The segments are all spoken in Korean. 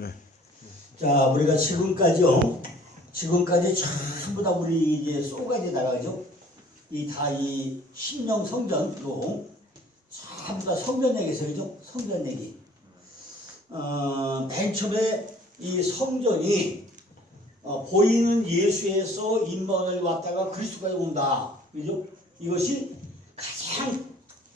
네. 자, 우리가 지금까지 전부 다 우리 이제 쏘가지다가 그죠? 이 신령 성전으로 전부 다 성전 얘기에서 그죠? 성전 얘기. 맨 처음에 이 성전이 보이는 예수에서 인문을 왔다가 그리스도까지 온다. 그죠? 이것이 가장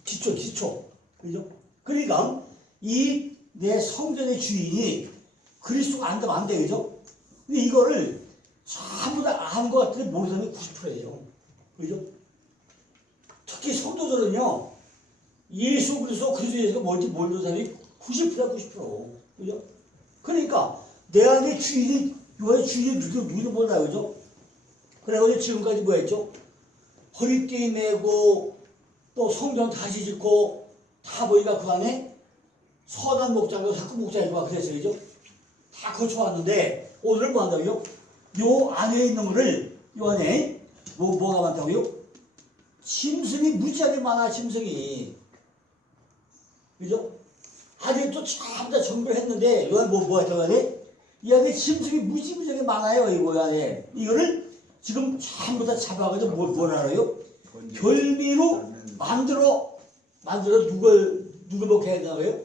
기초. 그죠? 그러니까 이 내 성전의 주인이 그리스도가 안 되면 안 돼. 그죠? 근데 이거를 전부 다 아는 것 같은데 모르는 사람이 90%예요. 그죠? 특히 성도들은요, 예수 그리스도 예수가 뭔지 모르는 사람이 90%야, 90%. 그죠? 그러니까 내 안에 주인이, 너의 주인이 누구를 몰라. 그죠? 그래가지고 지금까지 뭐 했죠? 허리띠 메고 또 성전 다시 짓고 다 보니까 그 안에 선한 목장도 자꾸 목장이고 그랬어요. 그죠? 다 거쳐왔는데 오늘은 뭐 한다고요? 요 안에 있는 거를 요 안에 뭐가 많다고요? 짐승이 무지하게 많아. 짐승이. 그죠? 아직도 전부 다 정비를 했는데 요 안에 뭐 했다고 하네? 이 안에 짐승이 무지하게 많아요. 이거 안에 이거를 지금 전부 다 잡아가지고 뭘 알아요? 별미로 만들어 누굴 먹게 해야 되나요?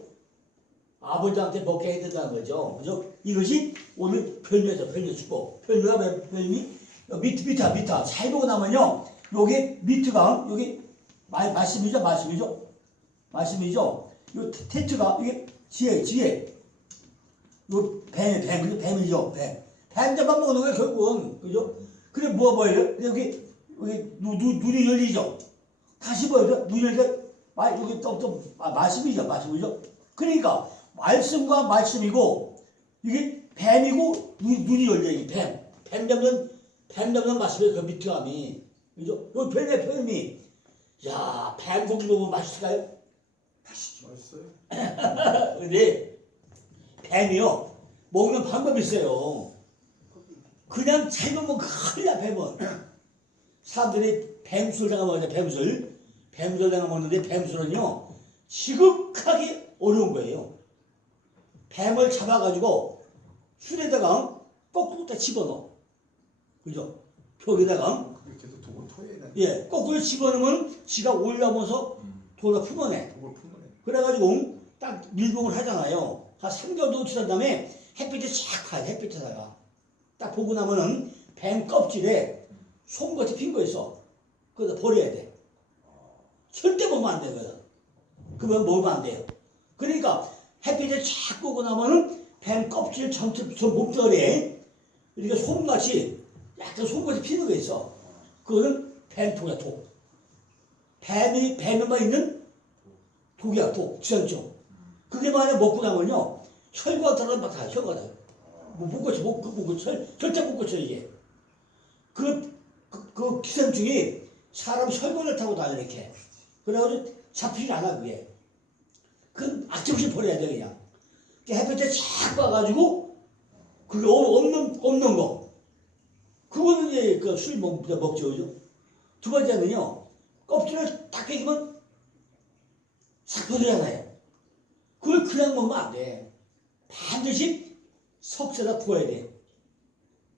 아버지한테 먹게 해야 된다는 거죠. 그죠? 이것이 오늘 별미죠. 별미 축복. 별미가 별미? 미타. 잘 보고 나면요. 요게 미트가, 여기 말씀이죠. 요 테트가, 이게 지혜. 요 뱀이죠. 뱀 잡아 먹는 거예요, 결국은. 그죠? 그래, 뭐예요? 여기 눈이 열리죠. 다시 뭐예요? 눈이 열리죠. 여기 또 말씀이죠. 그러니까, 말씀과 말씀이고, 이게 뱀이고, 눈이 열려, 이게 뱀 잡는 말씀이에요, 그 밑감이. 그죠? 요 뱀이. 야, 뱀 고기 먹으면 맛있을까요? 맛있어요. 근데, 뱀이요, 먹는 방법이 있어요. 그냥 재면 큰일 나, 뱀은. 사람들이 뱀술 내가 먹는데, 뱀술 내가 먹는데, 뱀술은요, 지극하게 어려운 거예요. 뱀을 잡아가지고 술에다가 거꾸로 다 집어넣어. 그죠? 벽에다가. 계속 독을 토해야 돼. 예, 거꾸로 집어넣으면 지가 올라오면서 돌아 품어내. 그래가지고 딱 밀봉을 하잖아요. 한 3개월 정도 지난 다음에 햇빛에 쫙 가요. 햇빛에다가. 딱 보고 나면은 뱀 껍질에 솜같이 핀 거 있어. 그거 버려야 돼. 절대 먹으면 안 되거든. 그러면 먹으면 안 돼요. 그러니까 햇빛에 쫙 보고 나면은 뱀 껍질 전체 몸뚱아리에 이렇게 솜같이 약간 솜같이 피는 거 있어. 그거는 뱀독이야, 독. 뱀에만 있는 독이야, 독. 주전증. 그게 만약 먹고 나면요, 혈관 들어가면 막 다 혈관 다. 못 고쳐. 절대 못 고쳐, 이게. 그 기생충이 사람 혈관을 타고 다녀, 이렇게. 그래가지고 잡히지 않아, 그게. 그건 악정없이 버려야 돼, 그냥. 햇볕에 쫙 봐가지고, 그게 없는 거. 그거는 이제 술 먹죠, 그죠? 두 번째는요, 껍질을 딱 깨기면 싹 버리잖아요. 그걸 그냥 먹으면 안 돼. 반드시 석쇠에다 구워야 돼.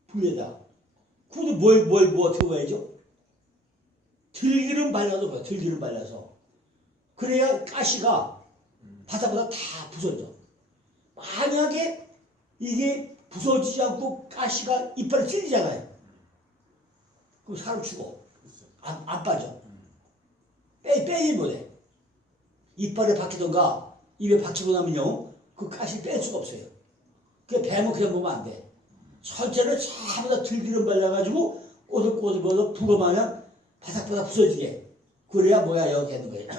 불에다. 그것도 어떻게 구워야죠? 들기름 발라서 그래, 들기름 발라서. 그래야 가시가 바닥보다 다 부서져. 만약에 이게 부서지지 않고 가시가 이빨에 찔리잖아요. 그럼 사람 죽어. 안 빠져. 빼지 못해. 이빨에 박히던가 입에 박히고 나면요, 그 가시 뺄 수가 없어요. 그 뱀은 그냥 보면 안 돼. 철제를 전부 다 들기름 발라가지고 꼬들꼬들 부어 마냥 바삭바삭 부서지게. 그래야 뭐야, 여기 하는 거예요.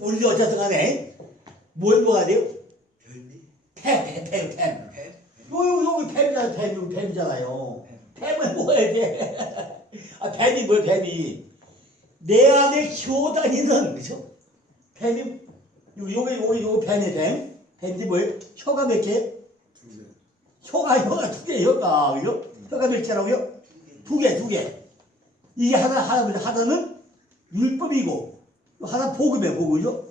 우리 어쨌든 간에 뭘 먹어야 돼요? 뱀. 여기 뱀이잖아요. 뱀을 먹어야 돼. 뱀이 뭐야, 뱀이. 내 안에 기어다니는, 그죠? 뱀이, 요거 뱀이 뱀. 뱀이 뭐예요? 혀가 몇 개? 혀가 두 개, 그죠? 혀가 몇 개라고요? 두 개. 이게 하나는 율법이고, 하나 복음이죠?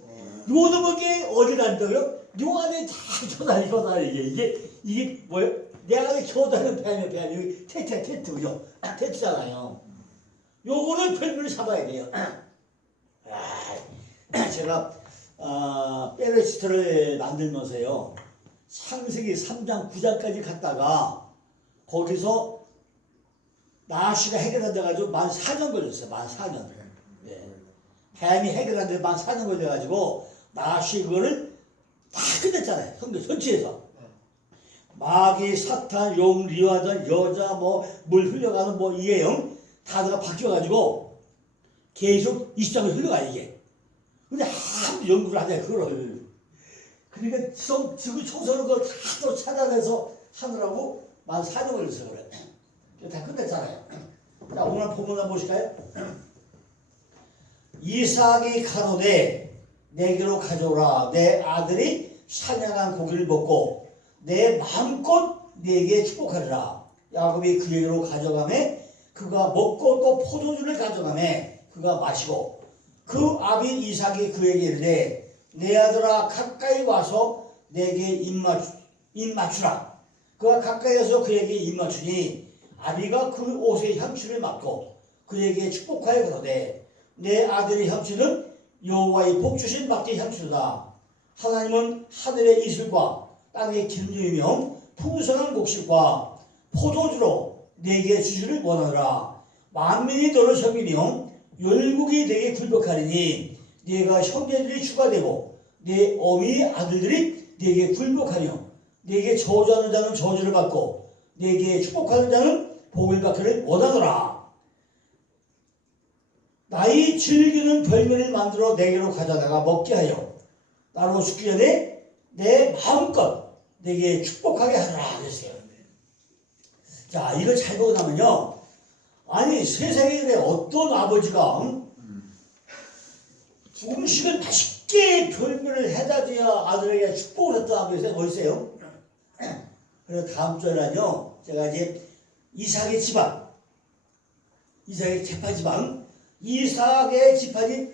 요놈의 게 어디 간다고요? 요 안에 다 겨다니 이게 뭐예요? 내 안에 겨다니는 뱀이에요. 여기 테트 그죠? 테트잖아요. 요거를 별명을 잡아야 돼요. 제가 페레시트를 만들면서요 창세기 3장 9장까지 갔다가 거기서 나시가 해결한돼가지고 만 4년 걸렸어요. 만 4년. 네. 햄이 해결한데 만 4년 걸려가지고 나시 그거를 다 끝냈잖아요. 성경 전체에서. 마귀, 사탄, 용, 리와든 여자 물 흘려가는 이게 다가 바뀌어가지고 계속 20장을 흘러가 이게. 근데 한 연구를 하냐 그거를. 그러니까 지구 청소를 그걸 다 찾아내서 하느라고 만 4년 걸렸어요. 그래. 다 끝냈잖아요. 자, 오늘 본문 한번 보실까요? 이삭이 가로되 내게로 가져오라. 내 아들이 사냥한 고기를 먹고 내 마음껏 내게 축복하리라. 야곱이 그에게로 가져가매 그가 먹고 또 포도주를 가져가매 그가 마시고 그 아비 이삭이 그에게 이르되 내 아들아 가까이 와서 내게 입 맞추라. 그가 가까이 와서 그에게 입 맞추니 아비가 그 옷의 향취를 맡고 그에게 축복하여 그러되 내 아들의 향취는 여호와의 복주신 밖의 향취로다. 하나님은 하늘의 이슬과 땅의 길류이며 풍성한 곡식과 포도주로 내게 주시를 원하노라. 만민이 너를 섬기며 열국이 내게 굴복하리니 네가 형제들이 추가되고 내 어미의 아들들이 네게 굴복하며 네게 저주하는 자는 저주를 받고 네게 축복하는 자는 복을 받기를 원하노라. 나의 즐기는 별명을 만들어 내게로 가져다가 먹게 하여 나로 죽기 전에 내 마음껏 내게 축복하게 하라 그랬어요. 자, 이걸 잘 보고 나면요, 아니 세상에 어떤 아버지가 음식을 맛있게 별명을 해다 줘야 아들에게 축복을 했다 그래서 멋있어요. 그래서 다음 주에는요 제가 이제 이삭의 집안, 이삭의 계파 집안, 이삭의 집안이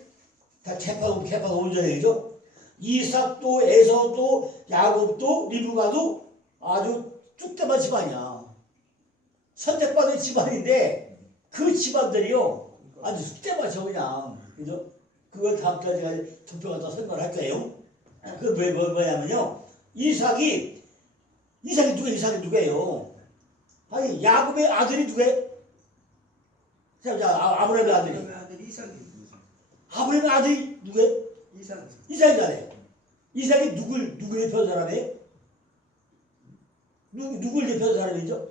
다 계파가 온전해죠. 이삭도 에서도 야곱도 리브가도 아주 뚝대만 집안이야. 선택받은 집안인데 그 집안들이요 아주 뚝대만져 그냥. 그죠? 그걸 다음 주에 제가 투표 갖다 설명을 할 거예요. 그 뭐냐면요, 이삭이 누구예요? 아니 야곱의 아들이 누구예요? 자, 아브라함의 아들이 이삭이. 아브라함의 아들이 누구예요? 이삭이잖아요. 이삭이 누굴 대표한 사람이에요? 누굴 대표한 사람이죠?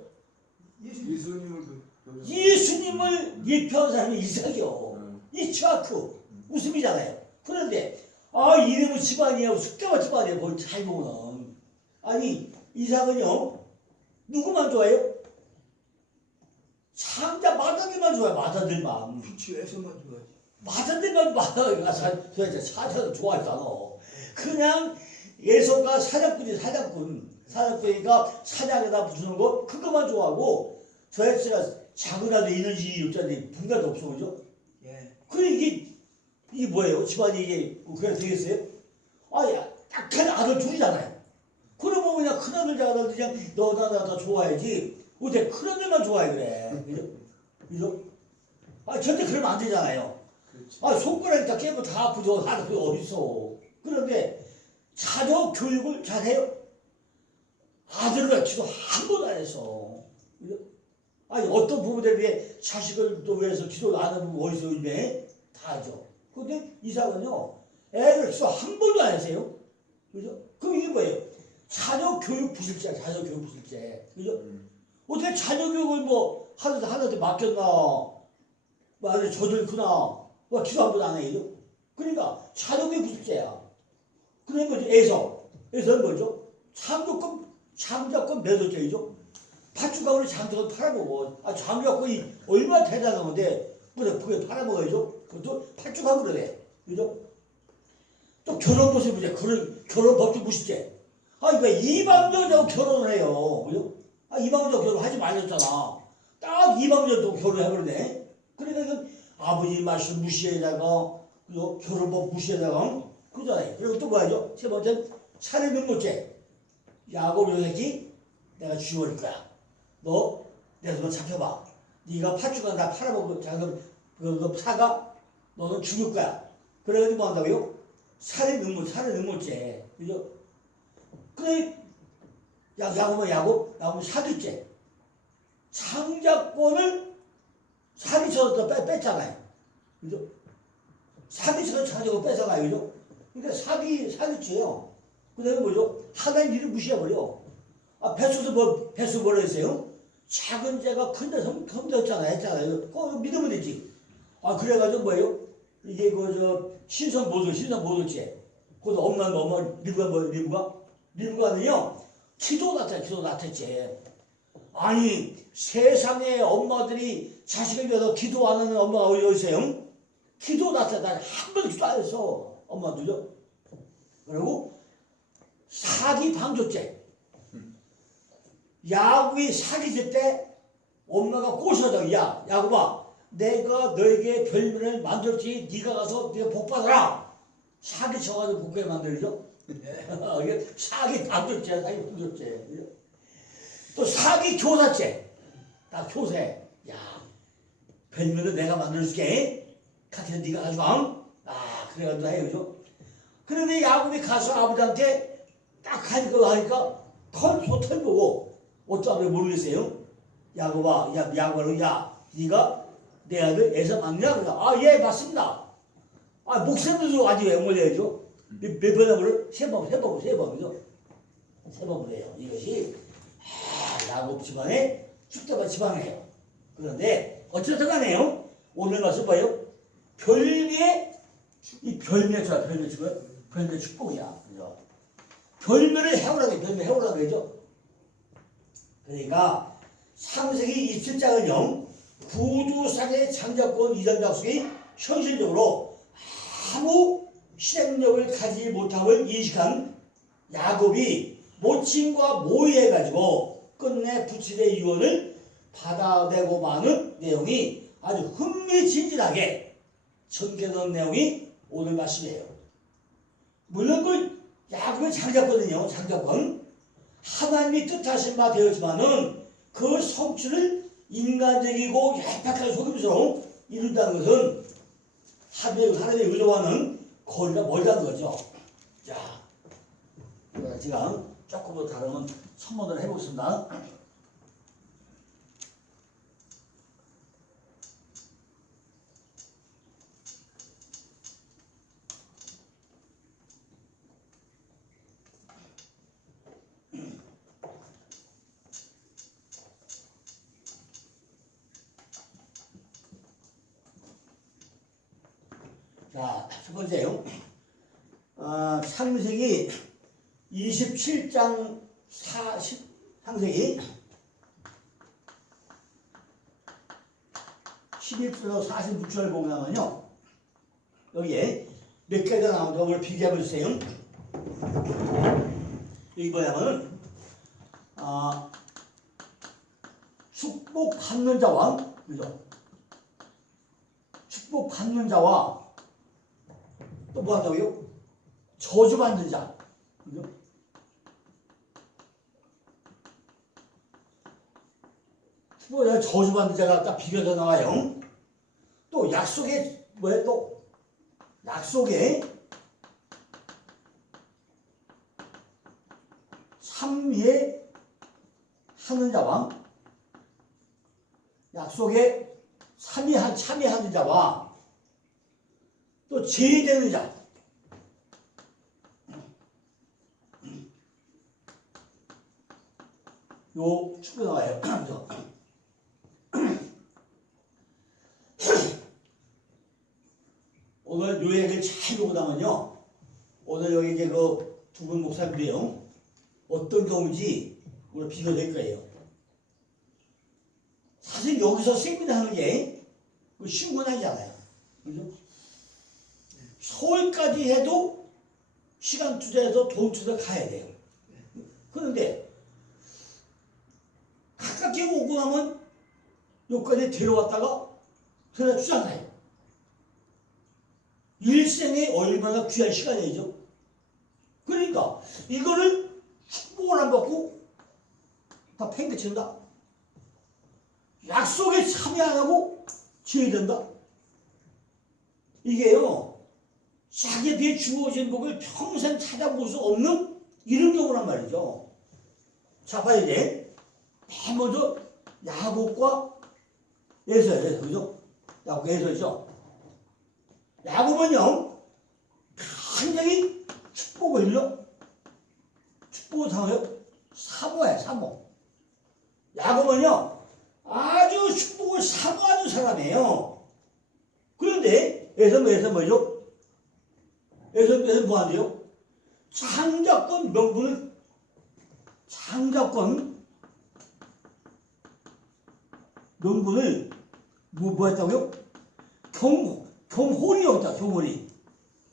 예수님을 예표한 사람이 이삭이요. 이츠하크 웃음이잖아요. 그런데 이름은 집안이에요. 숙대와 집안이에요. 거기 잘 보면 아니 이삭은요 누구만 좋아해요? 상자 마다들만 좋아해. 마다들만. 피치에서만 좋아하지. 마다들만 도대체 사자는 좋아하잖아. 그냥 예서가 사냥꾼이니까 사냥에다 붙이는 거 그거만 좋아하고 도대체가 작은아도 에너지 없잖아요. 분가도 없어 그죠? 예. 이게 뭐예요? 집안이 이게 그냥 되겠어요? 딱한 아들 둘이잖아요. 그러면 그냥 큰아들 작은아들 그냥 너나 나 좋아해야지. 어떻게 큰아들만 좋아해 그래? 그죠? 절대 그러면 안 되잖아요. 손가락이 다 깨면 다 아프죠. 하는 게 어딨어. 그런데 자녀 교육을 잘해요? 아들을 기도 한 번도 안 했어. 그죠? 어떤 부모들이 자식을 또 위해서 기도 안 하는 부모 어디서 있네? 다 하죠. 근데 이삭은요, 애를 기도 한 번도 안 했어요. 그죠? 그럼 이게 뭐예요? 자녀 교육 부실죄야, 자녀 교육 부실죄. 그죠? 어떻게 자녀 교육을 하나한테 맡겼나? 아들 저들구나. 기도 한 번 안 해요. 그러니까 자녀 교육 부실죄야. 그러면 에서는 뭐죠? 장자권 매도죄이죠. 팥죽하고 장자권 팔아먹어. 장자권이 얼마나 대단한 건데, 그게 팔아먹어야죠. 그것도 팥죽하고 그러네. 그죠? 또 결혼 모습이죠. 결혼 법적 무시죄. 왜 이방 여자하고 결혼을 해요. 그죠? 이방 여자 결혼하지 말랬잖아. 딱 이방 여자도 결혼해버리네. 그러니까 아버지 말씀 무시해다가, 그죠? 결혼법 무시해다가, 그잖아요. 그리고 또 뭐하죠? 세 번째는 살인 음모죄. 야곱이 이랬지? 내가 죽여버릴 거야. 너 내 손을 잡혀봐. 네가 팥죽을 다 팔아먹고 자기들 그 사가 너는 죽일 거야. 그래가지고 뭐 한다고요? 살인 음모죄. 그죠? 그래 야곱은 사기죄. 창작권을 사기쳐서 뺐잖아요. 그죠? 사기쳐서 창작권 뺏어가요. 그죠? 그러니까 사기죄예요. 그 다음에 뭐죠? 하나님 일을 무시해버려. 배수 뭐라 했어요? 작은 죄가 큰 데 섬겼잖아요. 그거 믿으면 되지. 그래가지고 뭐예요? 이게 신성 모독죄. 그것도 엄마 리브가는요, 기도 나탔지. 아니, 세상에 엄마들이 자식을 위해서 기도 안 하는 엄마가 어디 있어요? 기도 나탔다. 한 번도 기도 안 했어. 엄마들요. 그리고 사기 방조죄. 야곱이 사기질 때 엄마가 꼬셔서 야 야곱아 내가 너에게 별명을 만들었지 네가 가서 네가 복 받아라. 사기 쳐가지고 복게 만들죠. 이게 사기 방조죄. 또 사기 교사죄. 나 교사해. 야 별명을 내가 만들어줄게. 같이 네가 가져와. 그래가지고 해 그죠. 그런데 야곱이 가서 아버지한테 딱 하니까 털 보고 어쩌면 모르겠어요. 야곱아, 네가 내 아들 에서 맞냐? 그래. 예, 맞습니다. 목사님도 아주 앵물려야죠. 몇 번이나 그래? 세 번이죠. 세 번을 해요. 이것이 야곱 집안의 축대반 집안이에요. 그런데 어쨌든 간에요. 오늘 말씀 봐요. 별명의 축복이야. 그죠? 별명을 해오라고 그러죠. 그러니까 창세기 27장은요 구두상의 창작권 이전 약속이 현실적으로 아무 실행력을 가지지 못함을 인식한 야곱이 모친과 모의해가지고 끝내 부친의 유언을 받아내고 마는 내용이 아주 흥미진진하게 전개된 내용이 오늘 말씀이에요. 물론 그 야곱의 창작권 하나님이 뜻하신 바 되었지만은 그 성취를 인간적이고 얄팍한 속임수로 이룬다는 것은 하나님의 의도와는 거리가 멀다는 거죠. 자, 제가 조금 더 다른 선문을 해보겠습니다. 자, 첫 번째요. 창세기 27장 창세기 11절로 46절을 보면요. 여기에 몇 개가 나오는가 오늘 비교해 보세요. 여기 뭐냐면은, 축복받는 자와, 그죠? 축복받는 자와 또 뭐 한다고요? 저주받는 자. 그죠? 축복자 저주받는 자가 딱 비교해서 나와요. 또 약속의 뭐야 또 약속에 참여하는 자와 약속에 참여하는 자와 또 제되는 자. 요 축구 나와요. 오늘 요 얘기를 잘 보고 나면요. 오늘 여기 이제 그 두 분 목사님들이요. 어떤 경우인지 오늘 비교될 거예요. 사실 여기서 세미나 하는 게 쉬운 건 아니잖아요. 그죠? 서울까지 해도 시간 투자해서 돈 투자 가야 돼요. 그런데 가깝게 오고 나면 여기까지 데려왔다가 데려다 주잖아요. 일생에 얼마나 귀한 시간이죠. 그러니까 이거를 축복을 안 받고 다 팽개친다. 약속에 참여 안 하고 제외된다. 이게요, 자기에게 주어진 복을 평생 찾아볼 수 없는 이런 경우란 말이죠. 자, 봐야 돼. 맨 먼저 야곱과 에서예요. 그죠? 야곱과 에서죠. 야곱은요, 굉장히 축복을 당해요. 사모해, 사모. 야곱은요, 아주 축복을 사모하는 사람이에요. 그런데 에서 뭐죠? 에서 뭐 한대요? 창작권 명분을, 뭐 했다고요? 경홀히 여겼다, 경홀히.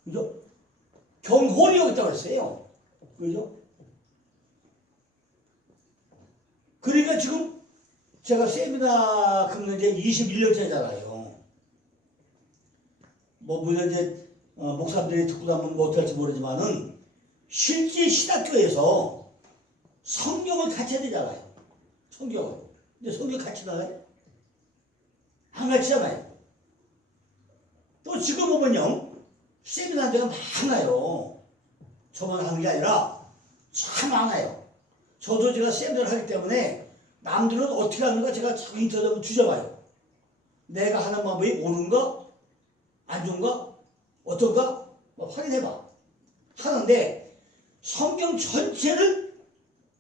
그죠? 경홀히 여겼다고 했어요. 그죠? 그러니까 지금 제가 세미나 금는 지 21년째잖아요. 뭐, 물론 이제, 목사님들이 듣고 나면 뭐 어떨지 모르지만은, 실제 신학교에서 성경을 가르쳐야 되잖아요. 성경을. 근데 성경 가르치나요? 안 가르치잖아요. 또 지금 보면요, 세미나 데가 많아요. 저만 하는 게 아니라 참 많아요. 저도 제가 세미나를 하기 때문에 남들은 어떻게 하는가 제가 자꾸 인터넷 한번 뒤져봐요. 내가 하는 방법이 옳은가? 안 좋은가? 어떤가? 뭐 확인해봐. 하는데 성경 전체를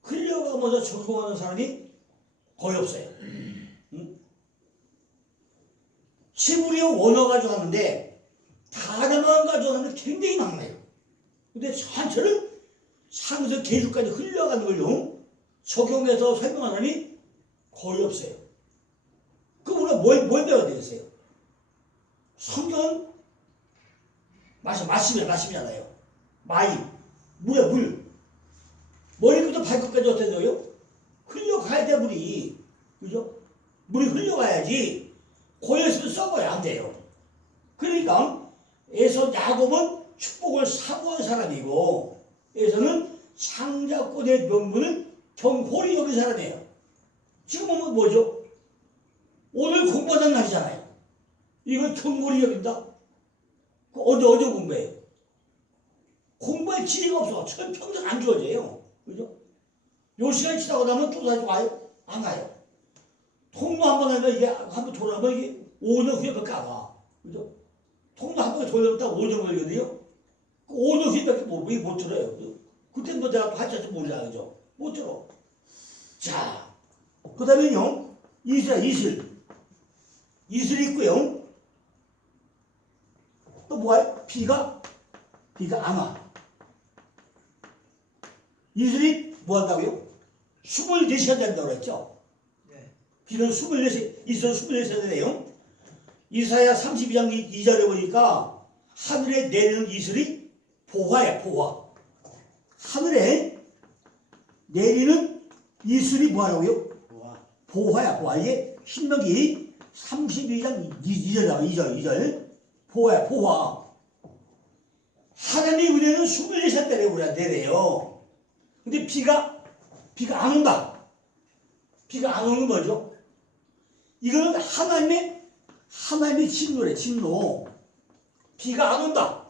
흘려가면서 적용하는 사람이 거의 없어요. 응? 히브리어 원어 가지고 하는데 단어만 가지고 하는 게 굉장히 많아요. 근데 전체를 상에서 계주까지 흘려가는 걸요, 적용해서 설명하는 사람이 거의 없어요. 그럼 우리가 뭘 배워야 되겠어요? 성경은 말씀이잖아요. 물이야, 물. 머리부터 발끝까지 어떻게 돼요? 흘러가야 돼, 물이. 그죠? 물이 흘러가야지. 고였으면 썩어야 안 돼요. 그러니까, 야곱은 축복을 사모한 사람이고, 에서는 창작권의 명분을 경홀히 여긴 사람이에요. 지금은 뭐죠? 오늘 공부하는 날이잖아요. 이걸 경홀히 여긴다? 어제 공부해요. 공부할 지리가 없어. 평생 안 주어져요. 그죠? 요 시간 지나고 나면 또 다시 와요? 안 가요. 통로 한 번 하면 이게 한번 돌아가면 이게 5년 후에밖에 안 와. 그죠? 통로 한 번에 돌려봤다 5년 걸리거든요? 그 5년 후에밖에 못 들어요. 그때는 뭐 내가 한참 몰라. 그죠? 못 들어. 자, 그 다음에요, 이슬 있고요. 또 뭐야? 비가 안 와. 이슬이 뭐 한다고요? 24시간 된다고 그랬죠? 네. 비는 24시간, 이슬은 24시간 되네요. 이사야 32장 2절에 보니까 하늘에 내리는 이슬이 보화야, 보화. 하늘에 내리는 이슬이 뭐 하라고요? 보화야, 보화. 이게 신명기 32장 2절. 보화야, 보화. 하나님의 은혜는 24시간 내려요. 근데 비가 안 온다. 비가 안 오는 건 뭐죠? 이거는 하나님의 진노래, 진노. 비가 안 온다.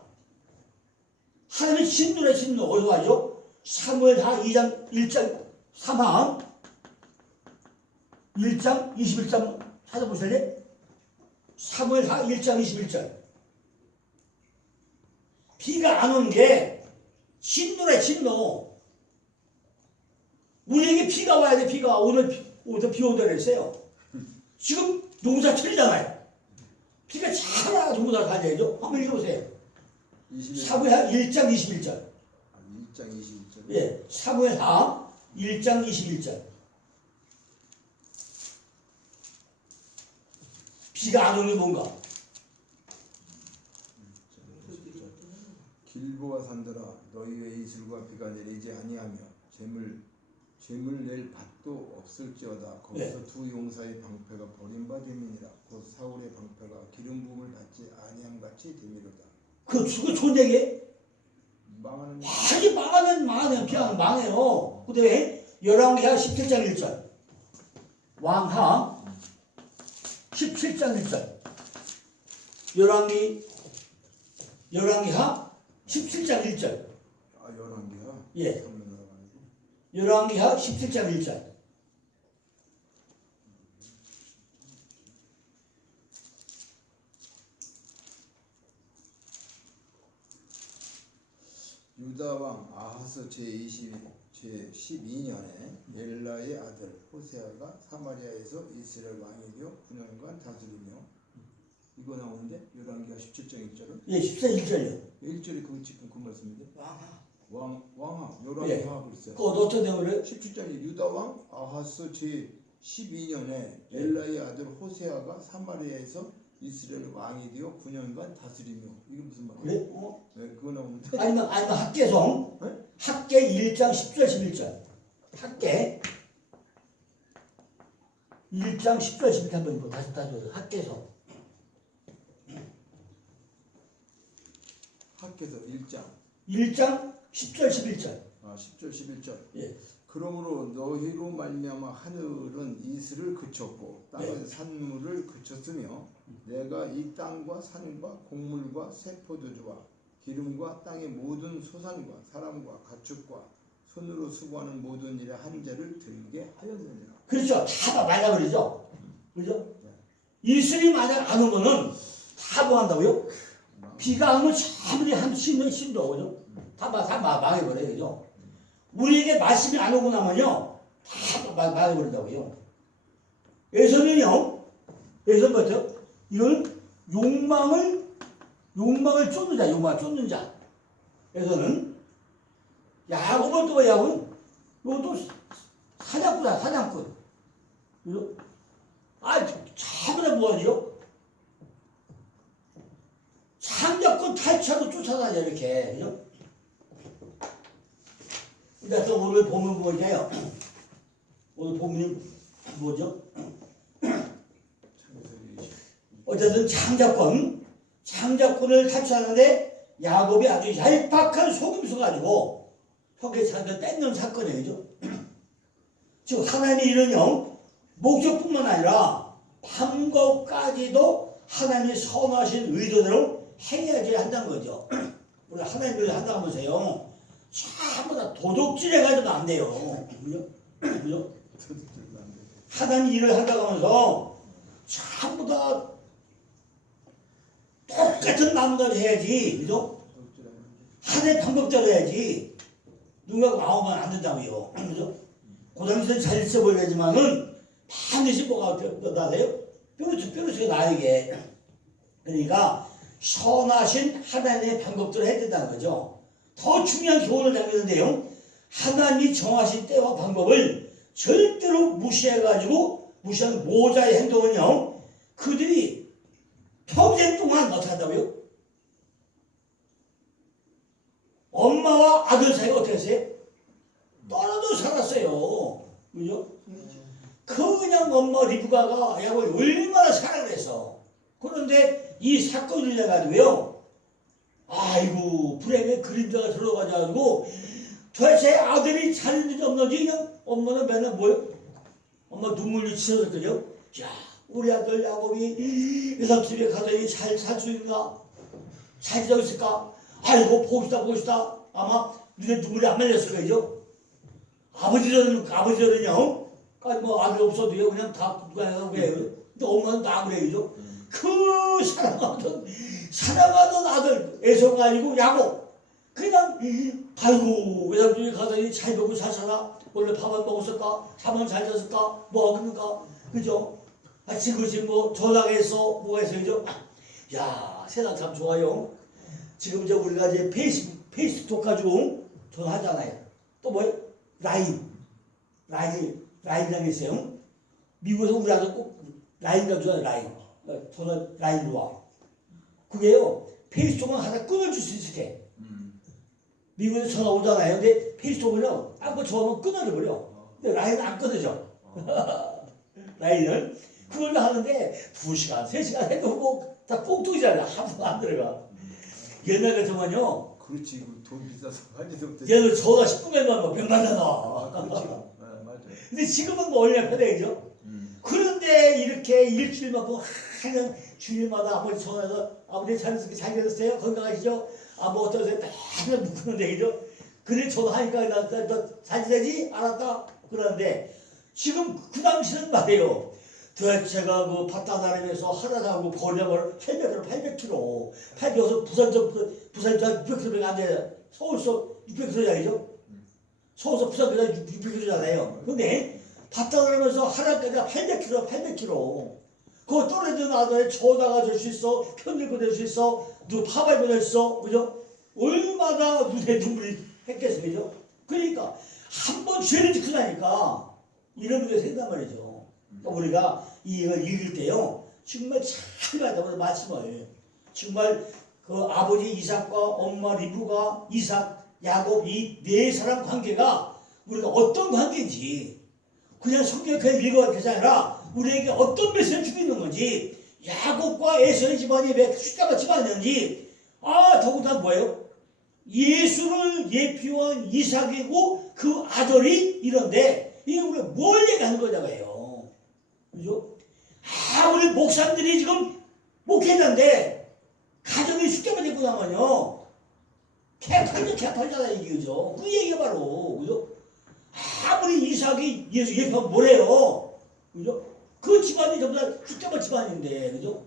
하나님의 진노래, 진노. 어디서 하죠? 사무엘하 2장 1장 3항 1장 21장 찾아보실래요? 사무엘하 1장 21절. 비가 안 오는 게 진노래, 진노. 우리에게 비가 와야 돼. 비가 오늘 비 온다 그랬어요. 지금 농사철이잖아요. 비가 잘 와야 농사를 가져야죠. 한번 읽어보세요. 사무엘하 1장 21절. 1장 21절. 예, 사무엘하 1장 21절. 비가 안 오는 게 뭔가? 길보아 산들아, 너희의 이슬과 비가 내리지 아니하며 재물 낼 밭도 없을지어다. 거기서 두 용사의 방패가 버림받음이니라. 곧 사울의 방패가 기름 부음을 받지 아니함 같이 되미로다. 그거 좋은 얘기예요. 망하는 많이 망하면 그냥 망해요. 그 다음에 열왕기하 17장 1절 왕하 17장 1절 열왕기하 17장 1절 아 열왕기야. 예. 열왕기하 17장 1절 유다 왕 아하스 제12년에 엘라의 아들 호세아가 사마리아에서 이스라엘 왕이 되어 9년간 다스리며 이거 나오는데 열왕기하 17장 1절은 예, 14장 1절이요. 1절이 그 지금 그 말씀인데 왕하 예. 열왕기하 그랬어요. 그거 어떤 내용을 17장에 유다 왕 아하스 제12년에 엘라의 아들 호세아가 사마리아에서 이스라엘 왕이 되어 9년간 다스리며 이게 무슨 말이에요? 그래? 네, 그거 나오는데 아니면 학계성 네? 학계 1장 10절 11절 학계 1장 10절 11절 한번 읽고 다시 따져서 학계성 학계서 1장 1장 10절 11절 10절 11절 예. 그러므로 너희로 말미암아 하늘은 이슬을 그쳤고 땅은 산물을 그쳤으며 내가 이 땅과 산과 곡물과 새 포도주와 기름과 땅의 모든 소산과 사람과 가축과 손으로 수고하는 모든 일에 한자를 들게 하였느니라. 그렇죠. 다 맞아버리죠. 그죠? 이슬이 만약 안 오면은 다 뭐한다고요? 비가 안 오면 아무리 한 신도 그죠? 다 망해버려요. 그죠? 우리에게 말씀이 안 오고 나면요 다 망해버린다고요. 에서는요 뭐죠? 이건 욕망을 쫓는 자. 에서는 야곱은 또 야곱은 이것도 사냥꾼. 그죠? 차분해 뭐하죠? 상자꾼 탈취하고 쫓아다녀 이렇게. 그죠? 그래서 오늘 보면 뭐예요? 오늘 보면 뭐죠? 어쨌든 창자권을 탈취하는데 야곱이 아주 얄팍한 속임수 가지고 형제 사람들 뺏는 사건이죠. 즉 하나님의 일은요 목적뿐만 아니라 방법까지도 하나님이 선하신 의도대로 행해야지 한다는 거죠. 우리 하나님 일을 한다고 하면서요 전부 다 도둑질해가지고 안 돼요. 그죠? 하나님 일을 한다고 하면서 전부 다 똑같은 마음가짐 해야지. 그죠? 하나의 방법대로 해야지. 누가 마음은 안 된다고요. 그죠? 그 당시에는 잘 써보려지만은 반드시 뭐가 나세요? 뾰루치가 나에게. 그러니까 선하신 하나님의 방법대로 해야 된다는 거죠. 더 중요한 교훈을 남겼는데요. 하나님이 정하신 때와 방법을 절대로 무시한 모자의 행동은요. 그들이 평생 동안 어떻게 한다고요? 엄마와 아들 사이가 어떻게 했어요? 떨어져 살았어요. 그죠? 그냥 엄마 리브가가 야곱을 얼마나 사랑을 했어. 그런데 이 사건을 해가지고요. 아이고 불행의 그림자가 들어가가지고 도대체 아들이 잘했는지 없는지 그냥 엄마는 맨날 뭐요? 엄마 눈물이 치솟았거든요. 야 우리 아들 야곱이 외삼집에 가더니 잘 살 수 있나? 잘 지내고 있을까? 아이고 보고 싶다. 아마 눈에 눈물이 안 말렸을 거예요. 아버지들은요. 뭐 아들 없어도요. 그냥 다 누가 해요. 근데 엄마는 다 그래요. 그 사랑하던 아들 에서가 아니고 야곱. 그냥 아이고 외삼집에 가더니 잘 먹고 잘 살아. 원래 밥은 먹었을까? 잠은 잘 잤을까? 뭐 하는가? 그죠? 지금 뭐 전화했어 뭐가 있어요, 그죠? 야 세상 참 좋아요. 지금 이제 우리가 이제 페이스톡 가지고 전화하잖아요. 또 뭐요? 라인이라고 있어요. 미국에서 우리 아들 꼭 라인이라고 좋아해요. 전화 라인으로 와. 그게요 페이스톡은 하나 끊어줄 수 있을게. 미국에서 전화 오잖아요. 근데 페이스톡은요 한번 전화하면 끊어져버려. 근데 라인은 안 끊어져. 라인을 그걸로 하는데 2시간, 3시간 해도 뭐 다 꽁통이잖아. 아무도 안 들어가. 옛날 같으면요. 그렇지. 돈 비싸서 한지부터. 얘는 전화 10분만 뭐 병받잖아. 그렇지. 맞아. 근데 지금은 뭐 얼마나 편해, 그죠? 그런데 이렇게 일주일만큼 하는 주일마다 아버지 전화해서 아버지 잘 계셨어요? 건강하시죠? 뭐 어떠세요? 맨날 묻는데, 그죠? 그래 전화하니까 너 지내지? 알았다? 그러는데 지금 그 당시는 말이에요. 도대체가 그 바다나름에서 하나하고 거리를 800km, 800km 부산 600km 안 돼. 서울서 600km잖아요. 서울서 부산까지 600km잖아요. 근데 바다나름에서 하나까지 800km. 그거 떨어지는 아들에 전화가 될 수 있어, 편들고 될 수 있어, 누구 파발고 될 수 있어, 그죠? 얼마나 눈에 눈물이 했겠어, 그죠? 그러니까 한 번 죄를 짓고 나니까 이런 문제가 생긴단 말이죠. 그러니까 우리가 이걸 읽을 때요, 정말 잘 가자, 말씀을. 정말 그 아버지 이삭과 엄마 리브가 이삭, 야곱 이 네 사람 관계가 우리가 어떤 관계인지 그냥 성경을 그냥 읽어야 되지 아니라 우리에게 어떤 메시지를 주고 있는 건지 야곱과 에서의 집안이 왜 숫자가 집안이었는지 더구나 뭐예요? 예수를 예표한 이삭이고 그 아들이 이런데 이게 우리가 뭘 얘기하는 거냐고요. 그죠? 우리 목사님들이 지금 목회자인데 가정이 숫자가 되고 나면요 개팔잖아요 이게 그죠? 그 얘기가 바로 그죠? 아무리 이삭이 예수 예표하면 뭐래요? 그죠? 그 집안이 전부 다 숫자가 집안인데 그죠?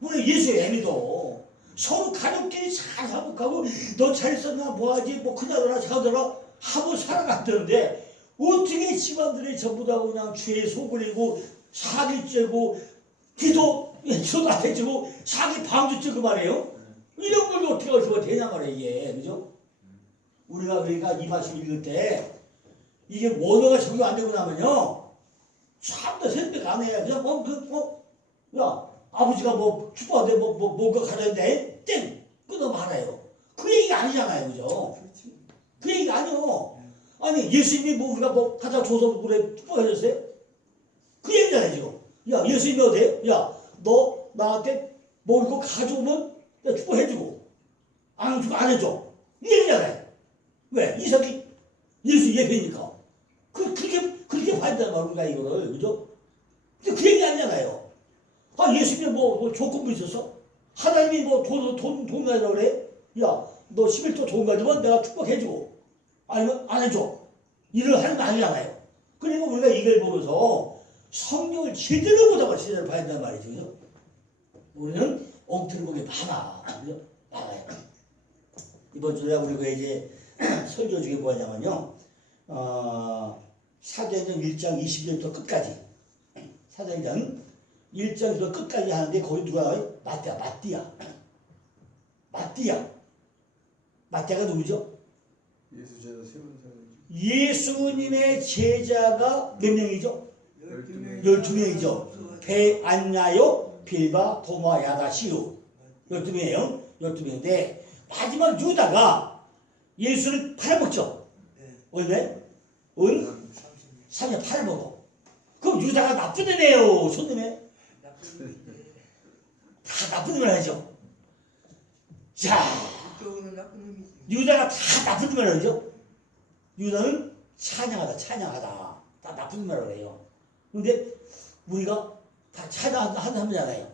우리 예수의 애미도 서로 가족끼리 잘 화목하고 너 잘 있었나 뭐하지 뭐 그나저나 저나저나 하고 살아갔다는데 어떻게 집안들이 전부 다 그냥 죄에 속으리고 사기죄고 기도도 안 해주고 사기 방주죄고 말이에요. 이런 걸 어떻게 되냐 말이에요 이게 그죠? 우리가 그러니까 이 말씀 읽을 때 이게 원어가 적용 안 되고 나면요 참다 생각 안 해. 그냥 야 아버지가 뭐 축구하는데 뭐가 가려는데 땡 끊어 말아요. 그 얘기가 아니잖아요, 그죠? 그 얘기가 아니요. 아니 예수님이 뭐 우리가 뭐 갖다 줘서 우리 축복해줬어요? 그 얘기잖아요, 지금. 야 예수님이 어때요? 야 너 나한테 뭐 이거 가져오면 야, 축복해주고 안 주고 안 해줘. 이 얘기잖아요. 왜? 이삭이 예수 예배니까. 그렇게 봐야 된단 말인가 이거를, 그죠? 근데 그 얘기 아니잖아요. 예수님이 뭐 조건부 있었어? 하나님이 뭐 돈 가져라 그래? 야, 너 11조 돈 가지면 내가 축복해주고, 아니면 안 해줘. 일을 하는 거 아니잖아요. 그러니까 우리가 이걸 보면서 성경을 제대로 보자고 제대로 봐야 된단 말이죠. 그죠? 우리는 엉터리 보기 많아. 그죠? 많아요. 이번 주에 우리가 이제 설교 중에 뭐냐면요. 사도행전 1장 20절부터 끝까지. 사도행전 1장부터 끝까지 하는데 거기 누가 나와요? 마띠아가 누구죠? 예수 제자 세운 사람. 예수님의 제자가 몇 명이죠? 12명이죠. 베안나요, 빌바, 도마, 야다, 시우 12명이에요. 12명인데 마지막 유다가 예수를 팔아먹죠. 얼마에? 3년 팔아먹어. 그럼 유다가 나쁜 애네요. 손님에 다 나쁜 놈을 하죠. 자, 유다가 다 나쁜 놈을 하죠. 유다는 찬양하다. 다 나쁜 놈이라고 해요. 근데 우리가 다 찬양하는 사람이잖아요.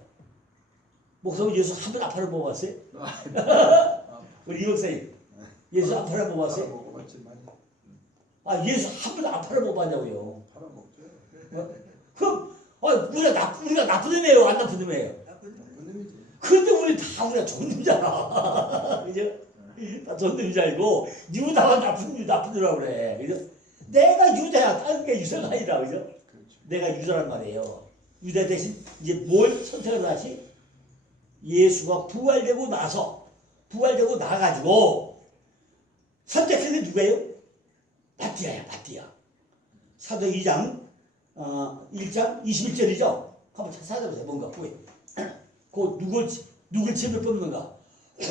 목사님 예수 한 번 아파를 뽑았어요? 우리 이 목사님 예수 아파를 뽑았어요? 예수 한 번 아파를 뽑았냐고요. 그럼 우리가 나쁜 놈이에요? 안 나쁜 놈이에요? 그런데 우리가 좋은 놈이잖아. 그죠? 다 좋은 놈인 줄 알고 유다가 나쁜 놈이라고 그래. 그죠? 내가 유다야. 다른 게 유다가 아니라. 그죠? 내가 유다란 말이에요. 유다 대신 이제 뭘 선택을 하지? 예수가 부활되고 나가지고 선택한 게 누구예요? 마띠아야. 사도 2장 1장 21절이죠. 한번 찾아보세요. 뭔가 보여. 누굴 집을 뽑는가? 2장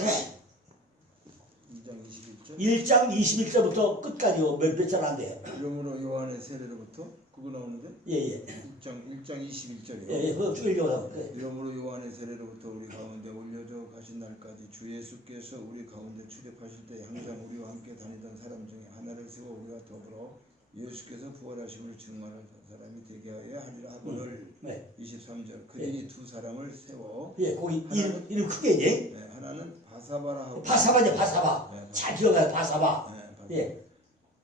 21절. 1장 21절부터 끝까지요. 몇 절 안 돼요. 이러므로 요한의 세례로부터 그거 나오는데 예예. 1장 21절이요. 예, 그거 쭉 읽어요. 예. 이러므로 요한의 세례로부터 우리 가운데 올려져 가신 날까지 주 예수께서 우리 가운데 출입하실 때 항상 우리와 함께 다니던 사람 중에 하나를 세워 우리와 더불어 예수께서 부활하심을 증언할 사람이 되게 하여야 하리라 하거늘. 네. 23절 그들이 두 사람을 세워 예, 거기 이름 크게 예. 네, 하나는 바사바라 하고 바사바죠, 바사바. 네, 잘 기억나요, 바사바. 네, 바사바. 예,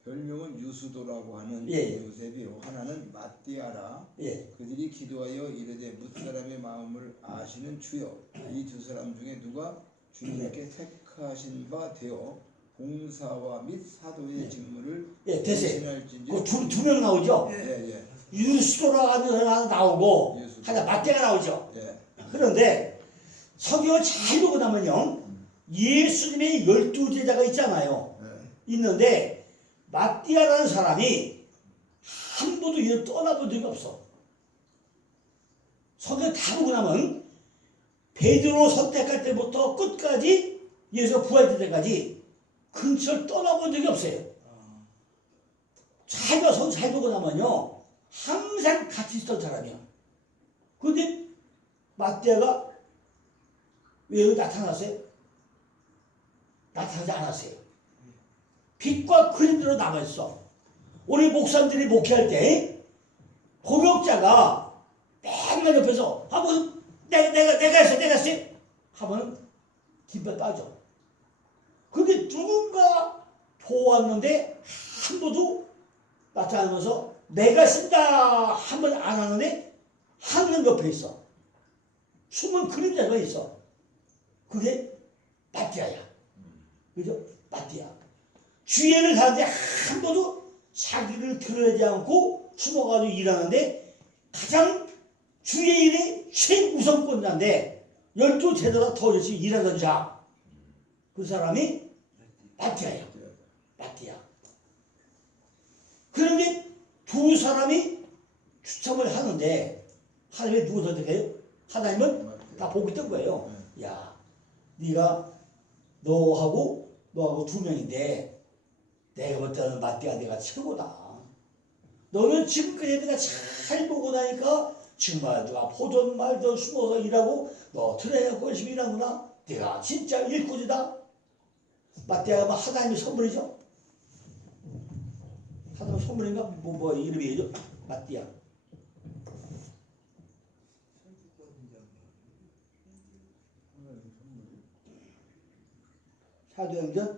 별명은 유수도라고 하는 예. 요셉이요 하나는 마띠아라. 예. 그들이 기도하여 이르되 뭇사람의 마음을 아시는 주여 이 두 사람 중에 누가 주님께 택하신 바 되어 봉사와 및 사도의 직무를 예, 됐어요. 대신할진지. 두 명 나오죠. 예. 유스도라 하는 하나 나오고 유스도. 하나 마떼가 나오죠. 예. 그런데 성경을 잘 보고 나면요, 예수님의 12제자가 있잖아요. 예. 있는데 마띠아라는 사람이 한 번도 이를 떠나본 적이 없어. 성경 다 보고 나면 베드로 선택할 때부터 끝까지 예수가 부활될 때까지 근처를 떠나본 적이 없어요. 잘 봐서 잘 보고 나면요 항상 같이 있던 사람이야. 그런데 마띠아가 왜 여기 나타났어요? 나타나지 않았어요. 빛과 그림대로 남아있어. 우리 목사님들이 목회할 때 복역자가 맨날 옆에서 한번 내가 했어 하면 뒷발 빠져. 근데 누군가 보았는데 한 번도 나타나면서 내가 쓴다 한 번 안 하는데 항상 옆에 있어. 숨은 그림자가 있어. 그게 마띠아야. 그죠? 마띠아. 주예를 가는데 한 번도 자기를 드러내지 않고 숨어가지고 일하는데 가장 주의 일의 최우선권자인데 12제자가 더 열심히 일하던 자. 그 사람이 마띠아야. 마띠아. 그런데 두 사람이 추첨을 하는데 하나님이 누구 선택해요? 하나님은 다 보고 있던 거예요. 야, 네가 너하고 두 명인데 내가 볼 때는 마띠아 내가 최고다. 너는 지금까지 내가 잘 보고 나니까 정말 누가 포전 말도 숨어서 일하고 너 들어야 열심히 일하구나. 네가 진짜 일꾼이다. 마띠아가 하나님의 선물이죠. 하나님의 선물인가? 뭐 이름이죠? 마띠아. 사도행전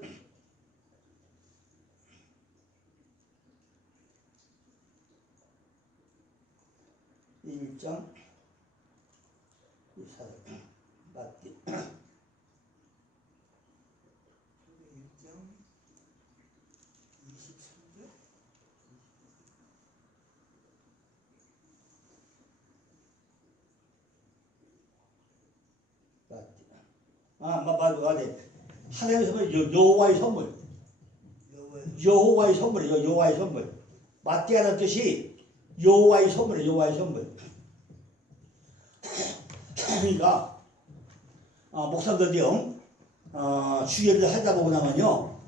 1장 마띠아. 맞아. 하나님의 선물, 여호와의 선물. 여호와의 선물이죠. 여호와의 선물. 마띠아라는 뜻이 여호와의 선물이에요. 여호와의 선물. 그러니까 목사님들이요, 주예를 하다 보고 나면요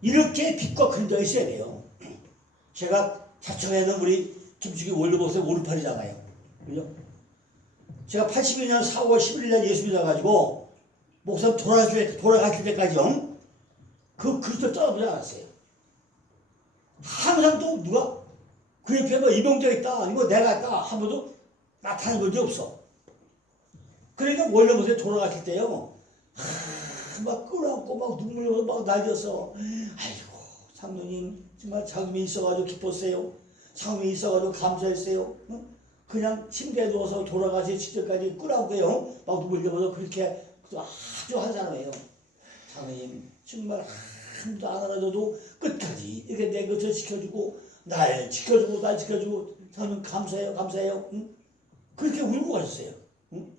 이렇게 빛과 그림자가 있어야 돼요. 제가 자청에는 우리 김숙이 월드버스의 5.18이잖아요. 그죠? 제가 82년 4월 11일 예수 믿어가지고 목사님 돌아가실 때까지요 그 그리스도 떠나보지 않았어요. 항상 또 누가 그 옆에 뭐 이병자 있다 아니면 내가 있다 한 번도 나타난 적이 없어. 그러니까 월드버스에 돌아가실 때요 막 끌어안고 막 눈물 흘리고 막 날렸어. 아이고 장로님 정말 자금이 있어가지고 기뻤어요. 상금이 있어가지고 감사했어요. 그냥 침대에 누워서 돌아가시 직전까지 끌어안고요 막 눈물 흘리면서 그렇게 아주 한 사람이에요. 장로님 정말 아무도 안 알아줘도 끝까지 이렇게 내 것을 지켜주고 날 지켜주고 저는 감사해요. 응? 그렇게 울고 가셨어요. 응?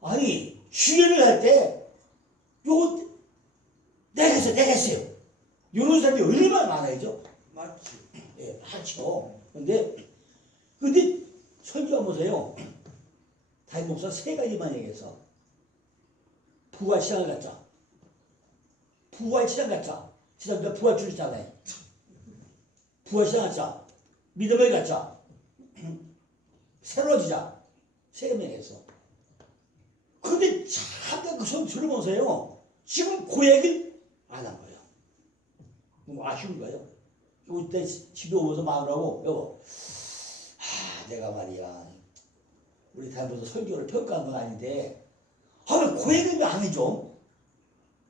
아니 주예를 할 때 요거 내가 했어요. 이런 사람이 얼마나 많아요. 맞지. 예, 많죠. 근데 설교하면서요 담임 목사 3가지만 얘기해서 부활 시작을 갖자. 부활시장 갖자. 시장가 부활주를 있잖아요. 부활시장 갖자. 믿음을 갖자. 새로워지자. 세 명에서. 근데 잠깐 그 소리 들으면서요. 지금 그 얘기를 안 한 거예요. 너무 아쉬운 거예요. 그때 집에 오면서 마누라고 여보, 내가 말이야 우리 달보다 설교를 평가한 건 아닌데 왜 그 얘기를 안 해줘?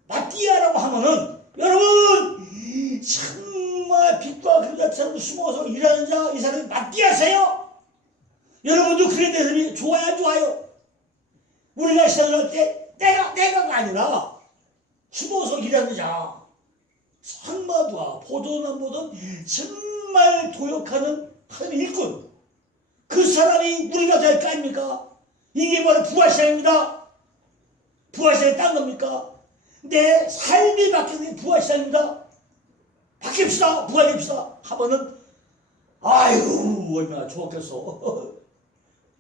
나 띠아라고 하면은 여러분 정말 빛과 그림자처럼 숨어서 일하는 자 이 사람이 맞띠하세요? 여러분도 그래 되는 좋아요 안 좋아요? 우리가 시작할 때 내가가 아니라 숨어서 일하는 자 상마도와 보도나 보던 정말 도역하는 하나님 일꾼 그 사람이 우리가 될 거 아닙니까? 이게 바로 부활시장입니다. 부활시장이 딴 겁니까? 내 삶이 바뀌는 게 부활시장입니다. 바뀝시다. 부활됩시다. 하면은 아이고 얼마나 좋겠어.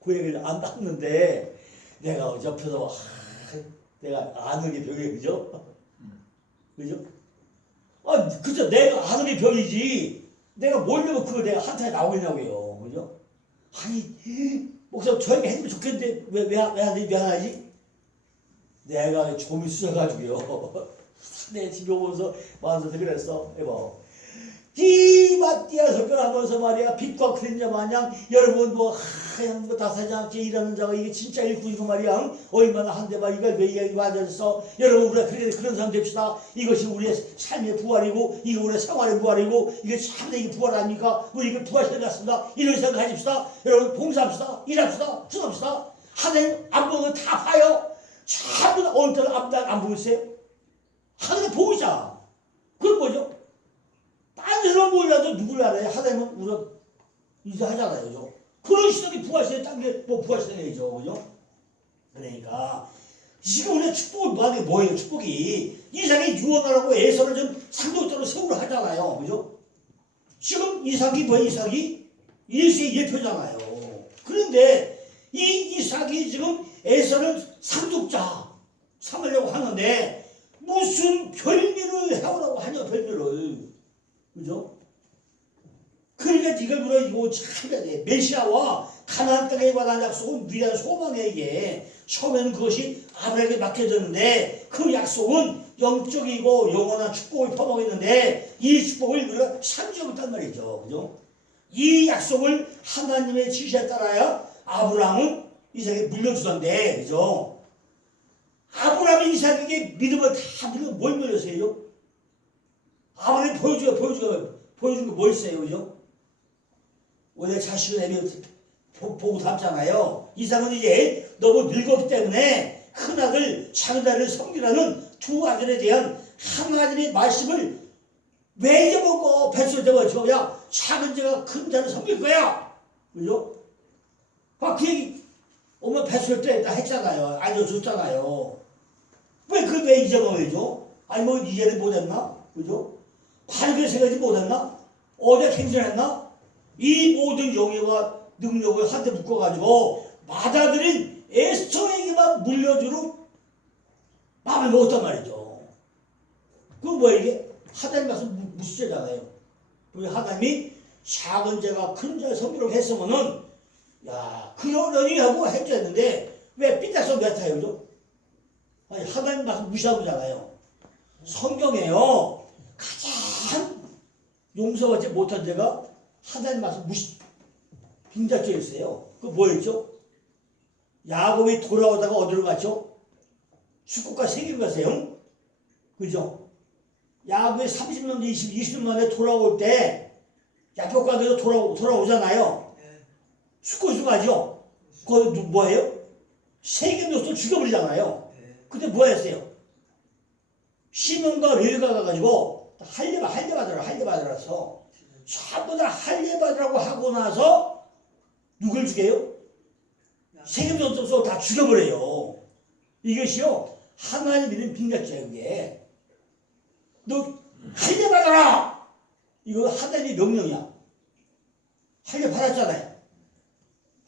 그 얘기를 안 봤는데 내가 옆에서 내가 아는 게 병이에요. 그죠? 그죠? 그죠? 내가 아는 게 병이지. 내가 모르면 그걸 내가 한타에 나오겠냐고요. 그죠? 아니, 목사님 저에게 해주면 좋겠는데 왜 안 하지? 내가 좀이 쑤셔가지고요. 내 집에 오면서 마음속에 그랬어. 여보. 이 마띠아 설교를 하면서 말이야 빛과 그림자 마냥 여러분 뭐 하얀 거 다사지 않게 일하는 자가 이게 진짜 일꾼이고 말이야 얼마나 한데 봐 이걸 왜 이야기가 안 됐어 여러분 우리가 그런 사람 됩시다 이것이 우리의 삶의 부활이고 이거 우리의 생활의 부활이고 이게 참내 이게 부활 아닙니까 우리 이걸 부활시켜 놨습니다 이런 생각 가집시다 여러분 봉사합시다 일합시다 수고합시다 하나님 안 보는 거 다 봐요 전부 다 어느 때는 안 보고 있어요 하나님 보고 있잖아 그건 뭐죠? 딴 사람 몰라도 누굴 알아요? 하나님은 우리가 인사하잖아요. 그죠? 그런 시절이 부활시대 딴 게 뭐 부활시대죠. 그죠? 그러니까 지금 우리가 축복을 말하는 게 뭐예요? 축복이 이삭이 유언하라고 에서를 좀 상속자로 세우려 하잖아요. 그죠? 지금 이삭이 뭐예요? 이삭이 예수의 예표잖아요. 그런데 이 이삭이 지금 에서를 상속자 삼으려고 하는데 무슨 별미를 해오라고 하냐 별미를 그죠? 그러니까 이걸 물어이고 참해야 돼. 메시아와 가나안 땅에 관한 약속은 위대한 소망에게 처음에는 그것이 아브라함에게 맡겨졌는데 그 약속은 영적이고 영원한 축복을 퍼먹었는데 이 축복을 우리가 상주하고 말이죠. 그죠? 이 약속을 하나님의 지시에 따라야 아브라함은 이삭에게 물려주던데 그죠? 아브라함이 이삭에게 믿음을 다 뭘 물렸어요? 아버지 보여준 거 뭐 있어요, 그죠? 내 자식을 내면 보고 닮잖아요. 이삭은 이제 너무 늙었기 때문에 큰 아들, 작은 아들을 섬기라는 두 아들에 대한 하나님의 말씀을 왜 잊어먹고 뱃속에 대고 야 작은 자가 큰 자를 섬길 거야, 그죠? 그 얘기 엄마 뱃속에 때 했잖아요. 알려줬잖아요. 왜 잊어먹어야죠? 아니 뭐 이해를 못했나, 그죠? 바르게 생각하지 못했나? 어제 갱신했나? 이 모든 영예와 능력을 한테 묶어가지고 맏아들인 에스더에게만 물려주는 마음을 먹었단 말이죠. 그건 뭐야 이게? 하나님 말씀 무시죄잖아요. 하나님이 작은 자가 큰 자의 섬기라고 했으면은 그러려니 하고 해줘야 했는데 왜 삐딱선 왜 타요? 그죠? 아니 하나님 말씀 무시하고 잖아요. 성경에요. 가장 용서하지 못한 죄가 하나님 말씀 무시 빙자죄였어요. 그 뭐였죠? 야곱이 돌아오다가 어디로 갔죠? 수국과 세계로 갔어요. 그죠? 야곱이 30년, 20년 만에 돌아올 때 야곱과 그래서 돌아오잖아요. 수국에서 가죠? 거기 뭐예요? 세계 묘소 죽여버리잖아요. 그때 뭐 했어요? 시몬과 레위가 가가지고 할례 받으라서 전부 다 할례 받으라고 하고 나서 누굴 죽여요? 세겜전도서 다 죽여버려요. 이것이요 하나님 믿는 빙자죄야. 그게 너 할례 받아라 이거 하나님의 명령이야. 할례 받았잖아요.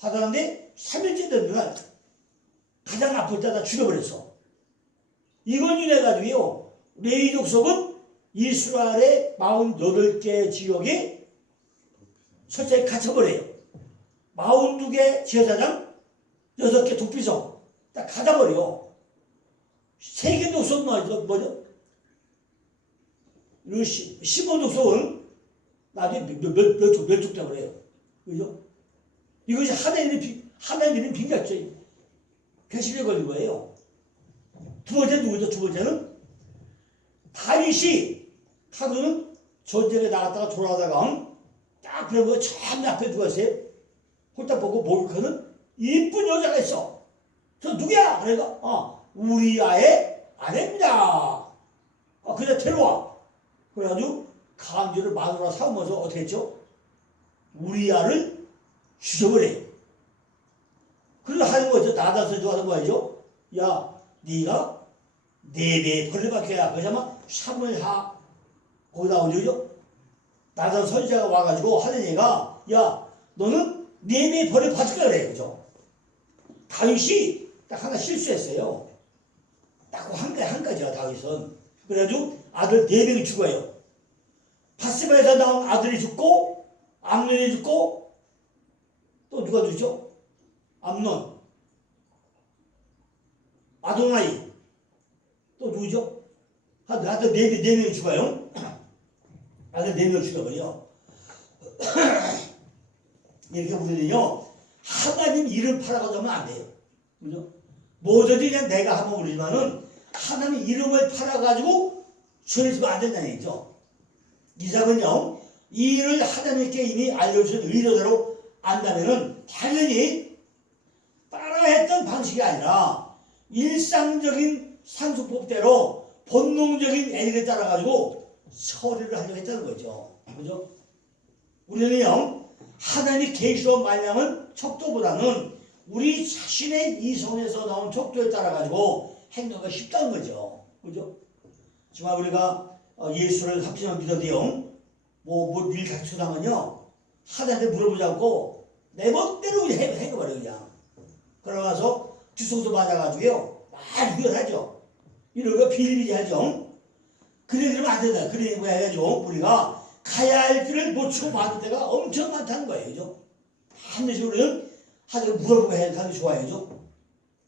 받았는데 3일째 되는 날 가장 아플 때 다 죽여버렸어. 이걸 인해 가지고요 레위 족속은 이스라엘의 48개 지역에 철저히 갇혀버려요. 42개 제사장, 6개 독비성 딱 갇아버려. 3개 족속은 뭐죠? 시몬 족속은 나중에 몇 족장을 해요. 그죠? 이것이 하나님의 빙자죄 배신에 걸린 거예요. 두 번째는 누구죠? 두 번째는 다윗은 전쟁에 나갔다가 돌아다가 딱 그러고 처음 앞에 누가 있어요? 홀딱 보고 목욕하는 이쁜 여자가 있어. 저 누구야? 그러니까 우리아의 아내입니다. 그냥 데려와. 그래가지고 강주를 마누라 삼으면서 어떻게 했죠? 우리아를 죽여버려요. 그리고 하는 거죠. 나다서 하는 거죠. 야, 네가 4배 벌을 받게야. 그러자면 사무엘하 거기다 오죠. 나단 선지자가 와가지고 하는 얘가 야, 너는 4배 벌을 받을 거야 그래. 그죠? 다윗이 딱 하나 실수했어요. 딱 한 가지야 다윗은. 그래가지고 아들 4명이 죽어요. 바세바에서 나온 아들이 죽고 암논이 죽고 또 누가 죽죠? 암논, 아도나이 또 누구죠? 아들 4명이 죽어요. 아들 4명 죽여버려. 이렇게 우리는요 하나님 이름 팔아가지고 안 돼요. 그죠? 뭐든지 그냥 내가 하면 그러지만은 하나님 이름을 팔아가지고 죄를 안 된다는 얘기죠. 이삭은요 이 일을 하나님께 이미 알려주신 의도대로 안다면은 당연히 따라했던 방식이 아니라 일상적인 상수법대로 본능적인 애를 따라가지고 처리를 하려고 했다는 거죠. 그죠? 우리는요 하나님 계시로 말하는 척도보다는 우리 자신의 이성에서 나온 척도에 따라가지고 행동하기가 쉽다는 거죠. 그죠? 정말 우리가 예수를 합심하게 믿어도요 일 갖추다면요 하나님한테 물어보지 않고 내 멋대로 해버려 그냥. 그러고서 주소도 맞아가지고요 막 유연하죠. 이런 거 비일비재하죠. 그래 그러면 안 된다. 그래 해가지고 우리가 가야 할 길을 놓치고 받을 때가 엄청 많다는 거예요. 그죠? 반드시 우리는 하나님 물어보고 하는 게 좋아요. 그죠?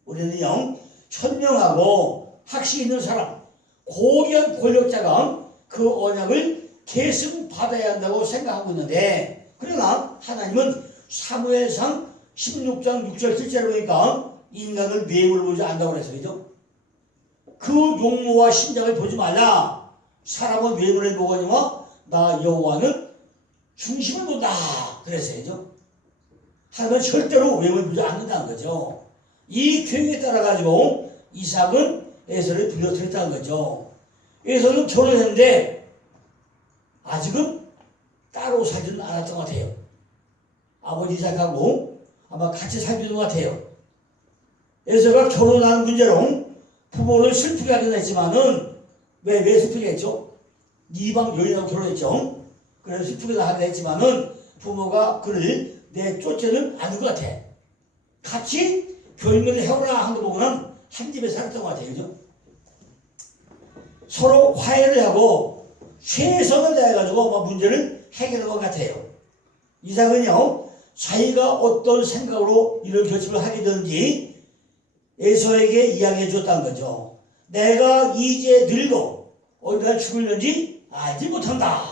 우리는요 현명하고 학식 있는 사람, 고귀한 권력자가 그 언약을 계승 받아야 한다고 생각하고 있는데, 그러나 하나님은 사무엘상 16장 6절 7절을 보니까 인간을 외모를 보지 않는다고 그랬어요. 그죠? 그 용모와 신장을 보지 말라. 사람은 외모를 보거니와 나 여호와는 중심을 본다. 그랬어요. 그죠? 하나님은 절대로 외모를 보지 않는다는 거죠. 이 계획에 따라 가지고 이삭은 에서를 불러들였다는 거죠. 에서는 결혼했는데 아직은 따로 살지는 않았던 것 같아요. 아버지 이삭하고 아마 같이 살지는 것 같아요. 에서가 결혼하는 문제로 부모를 슬프게 하긴 했지만은 왜 슬프게 했죠? 이방 여인하고 결혼했죠. 그래서 슬프게 하긴 했지만은 부모가 그를 내쫓지는 않은 것 같아. 같이 결혼을 해오라 한 거 보고는 한 집에 살았던 것 같아요. 그죠? 서로 화해를 하고 최선을 다해가지고 문제를 해결한 것 같아요. 이삭은요 자기가 어떤 생각으로 이런 결심을 하게 되는지 에서에게 이야기해 줬다는 거죠. 내가 이제 늙어 어느 날 죽을는지 알지 못한다.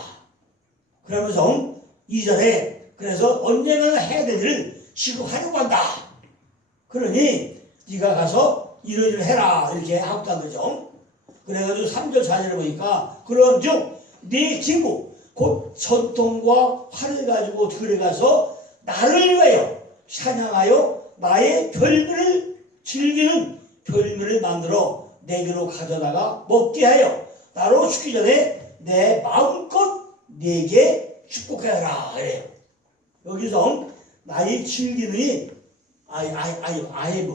그러면서 2절에 그래서 언젠가는 해야 될 일을 시급하려고 한다. 그러니 네가 가서 이런 일을 해라 이렇게 하고 있다는 거죠. 그래가지고 3절 4절을 보니까 그런즉 네 친구 곧 전통과 활을 가지고 들에 가서 나를 위하여 찬양하여 나의 별미를 즐기는 별미를 만들어 내게로 가져다가 먹게 하여 나로 죽기 전에 내 마음껏 내게 축복하여라 그래요. 여기서 나의 즐기는 아예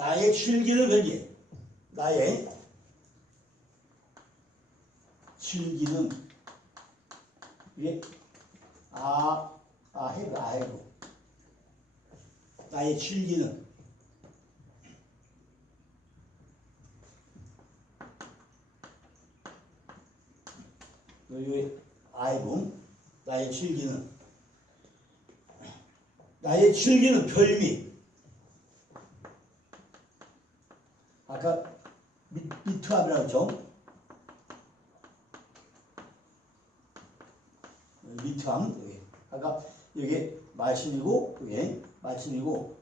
나의 즐기는 별미. 나의 즐기는 이게 해고 나의 즐기는 여기 아이고 나의 즐기는 별미. 아까 미트함이라고 했죠? 미트함 여기. 아까 여기 말씀이고 여기 말씀이고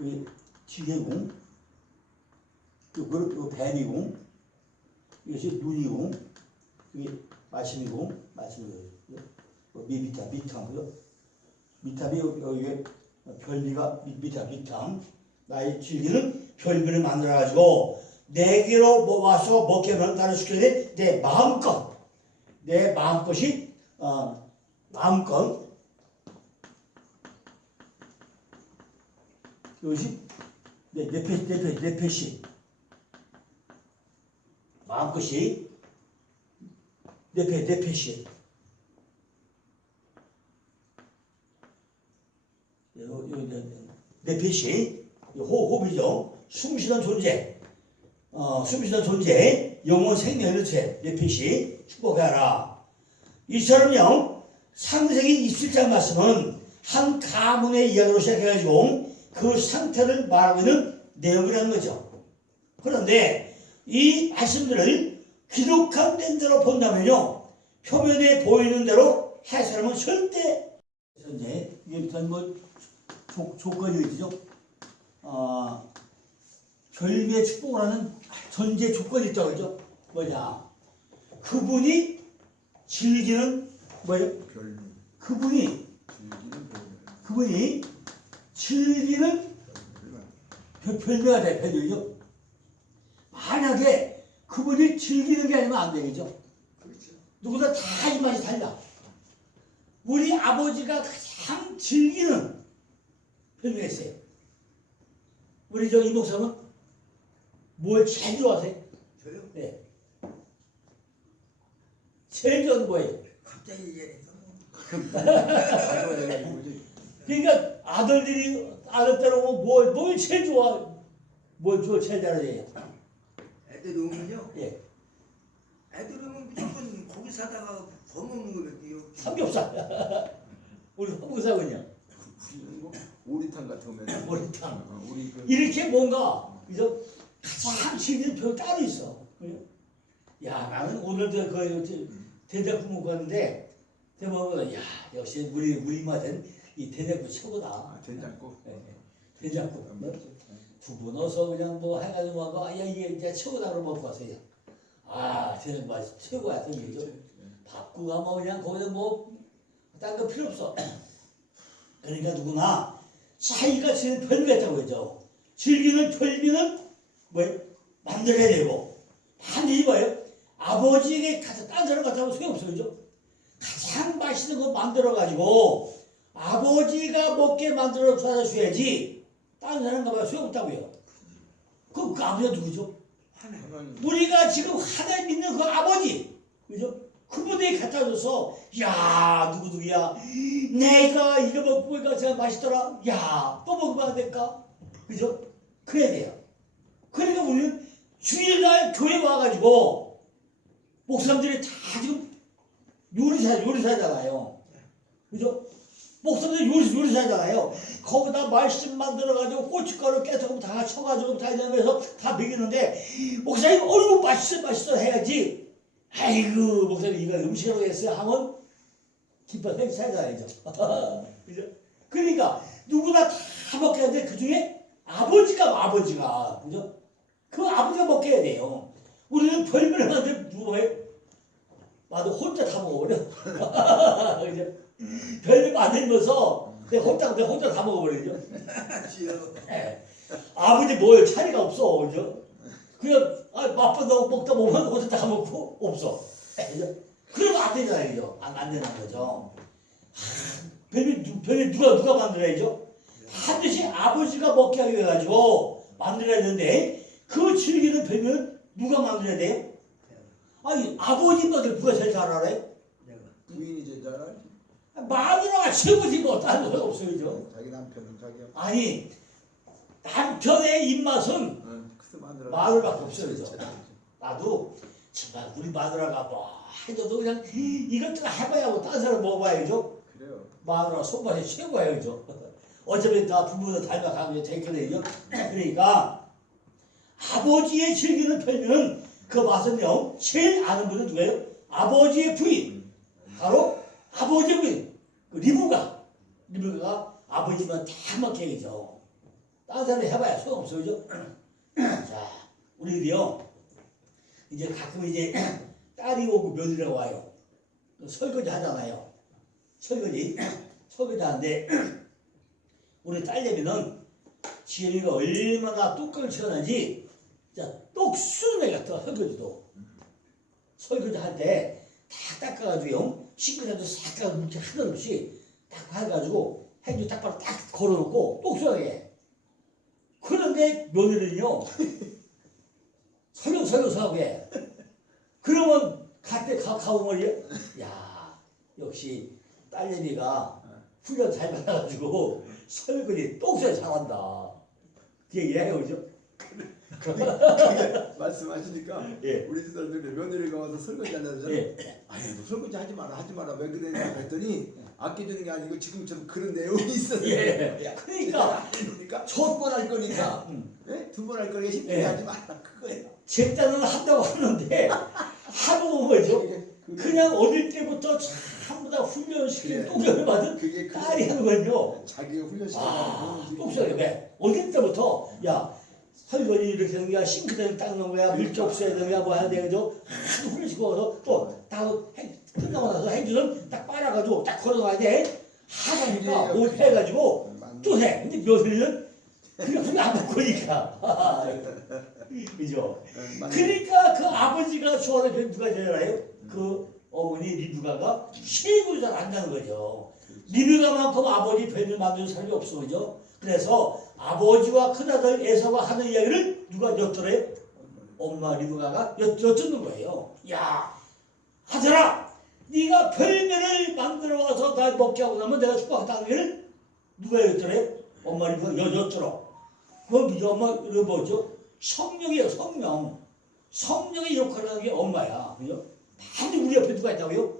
여기 지게공 요 뱀이고 이것이 눈이고 여기 말씀이고 미트함 미탑이 여기 별미가 미탐 나의 즐기는 별미를 만들어 가지고 내게로 모아서 먹게 하면 나를 시켜야 내 마음껏 마음껏이 마음껏 이것이 내 패시 마음껏이 내 패시 내 패시 호흡이죠. 숨쉬는 존재 영혼 생명의 죄 내 패시 축복하라. 이처럼요 창세기 27장 말씀은 한 가문의 이야기로 시작해가지고 그 상태를 말하고 있는 내용이라는 거죠. 그런데 이 말씀들을 기록한 대로 본다면요 표면에 보이는 대로 해석하면 절대 이제 이게 뭐 조건이죠. 별미의 축복을 하는 전제 조건이 있다고 그러죠. 뭐냐? 그분이 즐기는 뭐예요? 별미. 그분이 즐기는 별미가 돼. 별미죠. 만약에 그분이 즐기는 게 아니면 안 되겠죠. 그렇죠. 누구나 다 입맛이 달라. 우리 아버지가 가장 즐기는 별미가 있어요. 우리 이 목사는 뭘 제일 좋아하세요? 저요? 네. 제일 좋아하는 거예요. 갑자기 얘기했어. 그러니까 아들 때로 뭘 제일 좋아? 뭘 제일 잘해요? 애들 오면요. 예. 애들 오면 무조건 고기 사다가 버먹는 거거든요. 삼겹살. 우리 한국사군요. 오리탕 같은 거 맨날. 오리탕. 우리 그 이렇게 뭔가 그죠? 가장 즐기는 별 따로 있어. 그죠? 야 나는 오늘도 그 대장국 먹고 왔는데 대박은 야 역시 우리 맛은 이 대장국 최고다. 된장국. 네, 된장국. 두부 넣어서 그냥 뭐 해가지고 하고 야 이게 이제 최고다로 먹고 왔어요. 아 대장국 맛이 최고야. 그죠? 밥구가 뭐 그냥 거기서 뭐 딴 거 필요 없어. 그러니까 누구나 자기가 지는 별미가 있다고 그러죠. 즐기는 별미는 뭐예요? 만들어야 되고 반드시 뭐예요? 아버지에게 가서 딴 사람 같다고 소용없어요. 그죠? 가장 맛있는 거 만들어가지고 아버지가 먹게 만들어 주셔야지 딴 사람 가봐야 소용없다고요. 그 아버지가 누구죠? 하나님. 우리가 지금 하나님 믿는 그 아버지 그죠? 그분이 갖다 줘서 야 누구야 내가 이거 먹고 보니까 제가 맛있더라 야 또 먹으면 안 될까 그죠? 그래야 돼요. 그러니까 우리는 주일날 교회 와가지고 목사님들이 다 지금 요리사잖아요. 그죠? 목사님들 요리사잖아요. 거기다 말씀 만들어가지고 고춧가루 깨끗하고 다 쳐가지고 다 이러면서 다 먹이는데 목사님 어이구 맛있어 해야지. 아이고 목사님 이거 음식이라고 했어요 하면 기뻐서 살잖아요. 그죠? 그러니까 누구나 다 먹게 하는데 그 중에 아버지가 그죠? 그 아버지가 먹게 해야 돼요. 우리는 별별을 하는데 뭐해? 나도 혼자 다 먹어버려. 그죠? 별별 만들면서 내가 혼자 다 먹어버리죠. 네. 아버지 뭘 차리가 없어. 그죠? 그냥 맛보다 먹다 보면 혼자 다 먹고 없어. 그죠? 그러면 안 되잖아요. 그죠? 안 되는 거죠. 별별 누가 만들어야죠? 반드시 아버지가 먹게 하기 위해 가지고 만들어야 되는데 그 즐기는 별명은 누가 만들어야 돼요? 아니 아버지보다 누가 제일 잘 알아요? 내가. 부인이 제일 잘 알지. 마누라가 최고지 뭐 다른 거 없어요. 그죠? 자기 남편은 자기야. 아니 남편의 입맛은 그래서 마누라. 마누라밖에 없어요. 그죠? 나도 정말 우리 마누라가 뭐 해줘도 그냥 이것저것 해봐야 하고 다른 사람 먹어봐야죠. 그래요. 마누라 손맛이 최고예요. 그죠? 어차피 다 부부도 닮아가고 되거든요. 그러니까 아버지의 즐기는 별명은 그 맛은요 제일 아는 분은 누구예요? 아버지의 부인. 바로 아버지의 부인. 그 리브가가 아버지만 다 먹게 해죠. 다른 사람이 해봐야 소용없어요. 그죠? 자, 우리들이요 이제 가끔 이제 딸이 오고 며느리가 와요. 설거지 하잖아요. 설거지 하는데 우리 딸내미는 지연이가 얼마나 똑똑을 치워나지 진짜 똑수는 애 같아. 설거지 할 때 딱 닦아가지고요 싱크대도 싹 닦아서 물기 하나도 없이 딱 해가지고 행주 딱 걸어놓고 똑수하게. 그런데 며느리는요 설렁설렁하고 해. 그러면 가보면 야 역시 딸내미가 훈련 잘 받아가지고 설거지 똑수에 잘한다. 그 얘기해요. 그죠? 그게 말씀하시니까 예. 우리 사람들이 며느리가 와서 설거지 한다고 하잖아요. 예. 아니 너 설거지 하지 마라 왜 그러냐 했더니 아껴주는 게 아니고 지금처럼 그런 내용이 있었어요. 예. 그러니까 첫 번 할 거니까 두 번 할 거니까 힘들게 예. 하지 마라 그거예요. 제 딸은 한다고 하는데 하고 뭐죠? 그냥 어릴 때부터 전부 다 훈련시키는 그래. 똥을 받은 그게 딸이 하는 거죠. 자기가 훈련시키는 똥소리 왜? 어릴 때부터 야 설거지 이렇게 하는 거야 싱크대를 닦는 거야 물기 없애야 되는 거야 뭐 해야 되죠? 하도 훈련시켜서 또다 끝나고 나서 행주는 딱 빨아가지고 딱 걸어놔야 돼. 하다니까 못 해가지고 또 해. 근데 며느리는 그게 안 바꾸니까. 그죠? 그러니까 그 아버지가 좋아하는 편 누가 제일 알아요? 그 어머니 리브가가 최고로 잘 안다는 거죠. 리브가만큼 아버지 편을 만드는 사람이 없어. 그죠? 그래서 아버지와 큰아들 에서가 하는 이야기를 누가 엿들어요? 엄마 리브가가 엿듣는 거예요. 야 아들아 네가 별명을 만들어 와서 나 먹게 하고 나면 내가 축복하겠다는 얘기를 누가 엿들어요? 엄마 리브가가 엿들어. 그럼 엄마 이거 뭐죠? 성령이에요. 성령의 역할을 하는 게 엄마야. 그죠? 반드시 우리 옆에 누가 있다고요?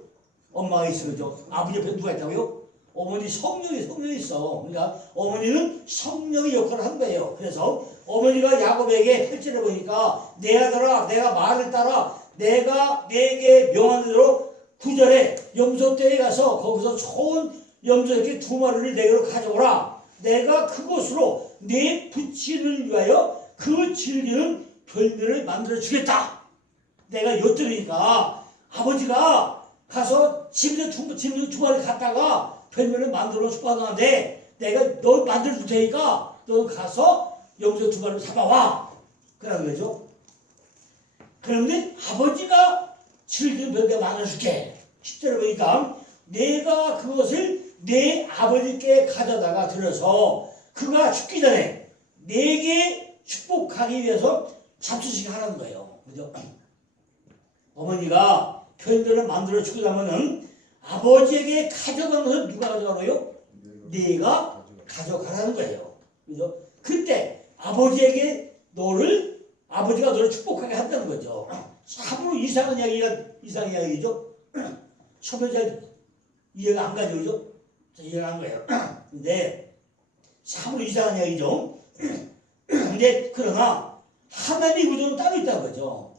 엄마가 있어. 그죠? 아버지 옆에 누가 있다고요? 어머니 성령이 있어. 그러니까 어머니는 성령의 역할을 한 거예요. 그래서 어머니가 야곱에게 8절에 보니까 내 아들아 내가 말을 따라 내가 내게 명한 대로 9절에 염소떼에 가서 거기서 좋은 염소새끼 2마리를 내게로 가져오라. 내가 그곳으로 내 부친을 위하여 그 즐기는 별명을 만들어 주겠다. 내가 엿들으니까 아버지가 가서 짐승 2마리 갔다가 별명을 만들어 축복하는데 내가 너 만들어 줄 테니까 너 가서 염소 2마리를 잡아와. 그러는 거죠. 그런데 아버지가 즐기는 별명을 만들어 줄게. 10절에 보니까 내가 그것을 내 아버지께 가져다가 들여서 그가 죽기 전에 내게 축복하기 위해서 잡수시게 하라는 거예요. 그죠? 어머니가 별들을 만들어 주고 나면은 아버지에게 가져가는 것을 누가 가져가나요? 네가 가져가라는 거예요. 그죠? 그때 아버지가 너를 축복하게 한다는 거죠. 참으로 이상한 이야기죠? 처음에 잘 이해가 안 가죠, 그죠? 이해가 안 가요. 근데 참으로 이상한 이야기죠. 근데 그러나 하나님의 구조는 따로 있다는 거죠.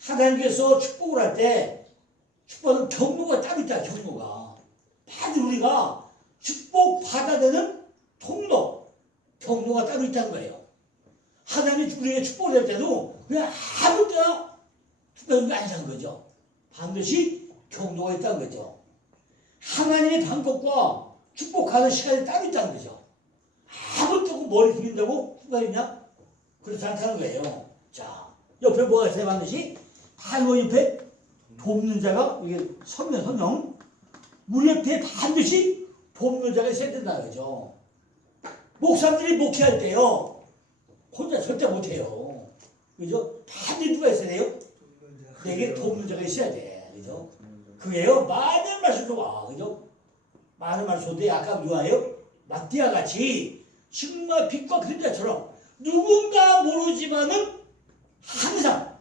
하나님께서 축복을 할 때 축복은 경로가 따로 있다. 경로가 반드시 우리가 축복 받아야 되는 경로가 따로 있다는 거예요. 하나님이 우리에게 축복을 할 때도 그냥 아무 때나 축복이 아니라는 거죠. 반드시 경로가 있다는 거죠. 하나님의 방법과 축복하는 시간이 따로 있다는 거죠. 아무 때고 머리 숙인다고 축복했냐? 그렇지 않다는 거예요. 자, 옆에 뭐가 있어요? 반드시 할머니 옆에 돕는 자가 이게 선명 우리 옆에 반드시 돕는 자가 있어야 된다는 거죠. 목사님들이 목회할 때요 혼자 절대 못해요. 그죠? 반드시 누가 있어야 돼요? 내게 돕는 자가 있어야 돼. 그죠? 그게요 많은 말씀 좋아. 그죠? 많은 말씀 좋은데 아까 누가요? 마띠아 같이 정말 빛과 그림자처럼 누군가 모르지만은 항상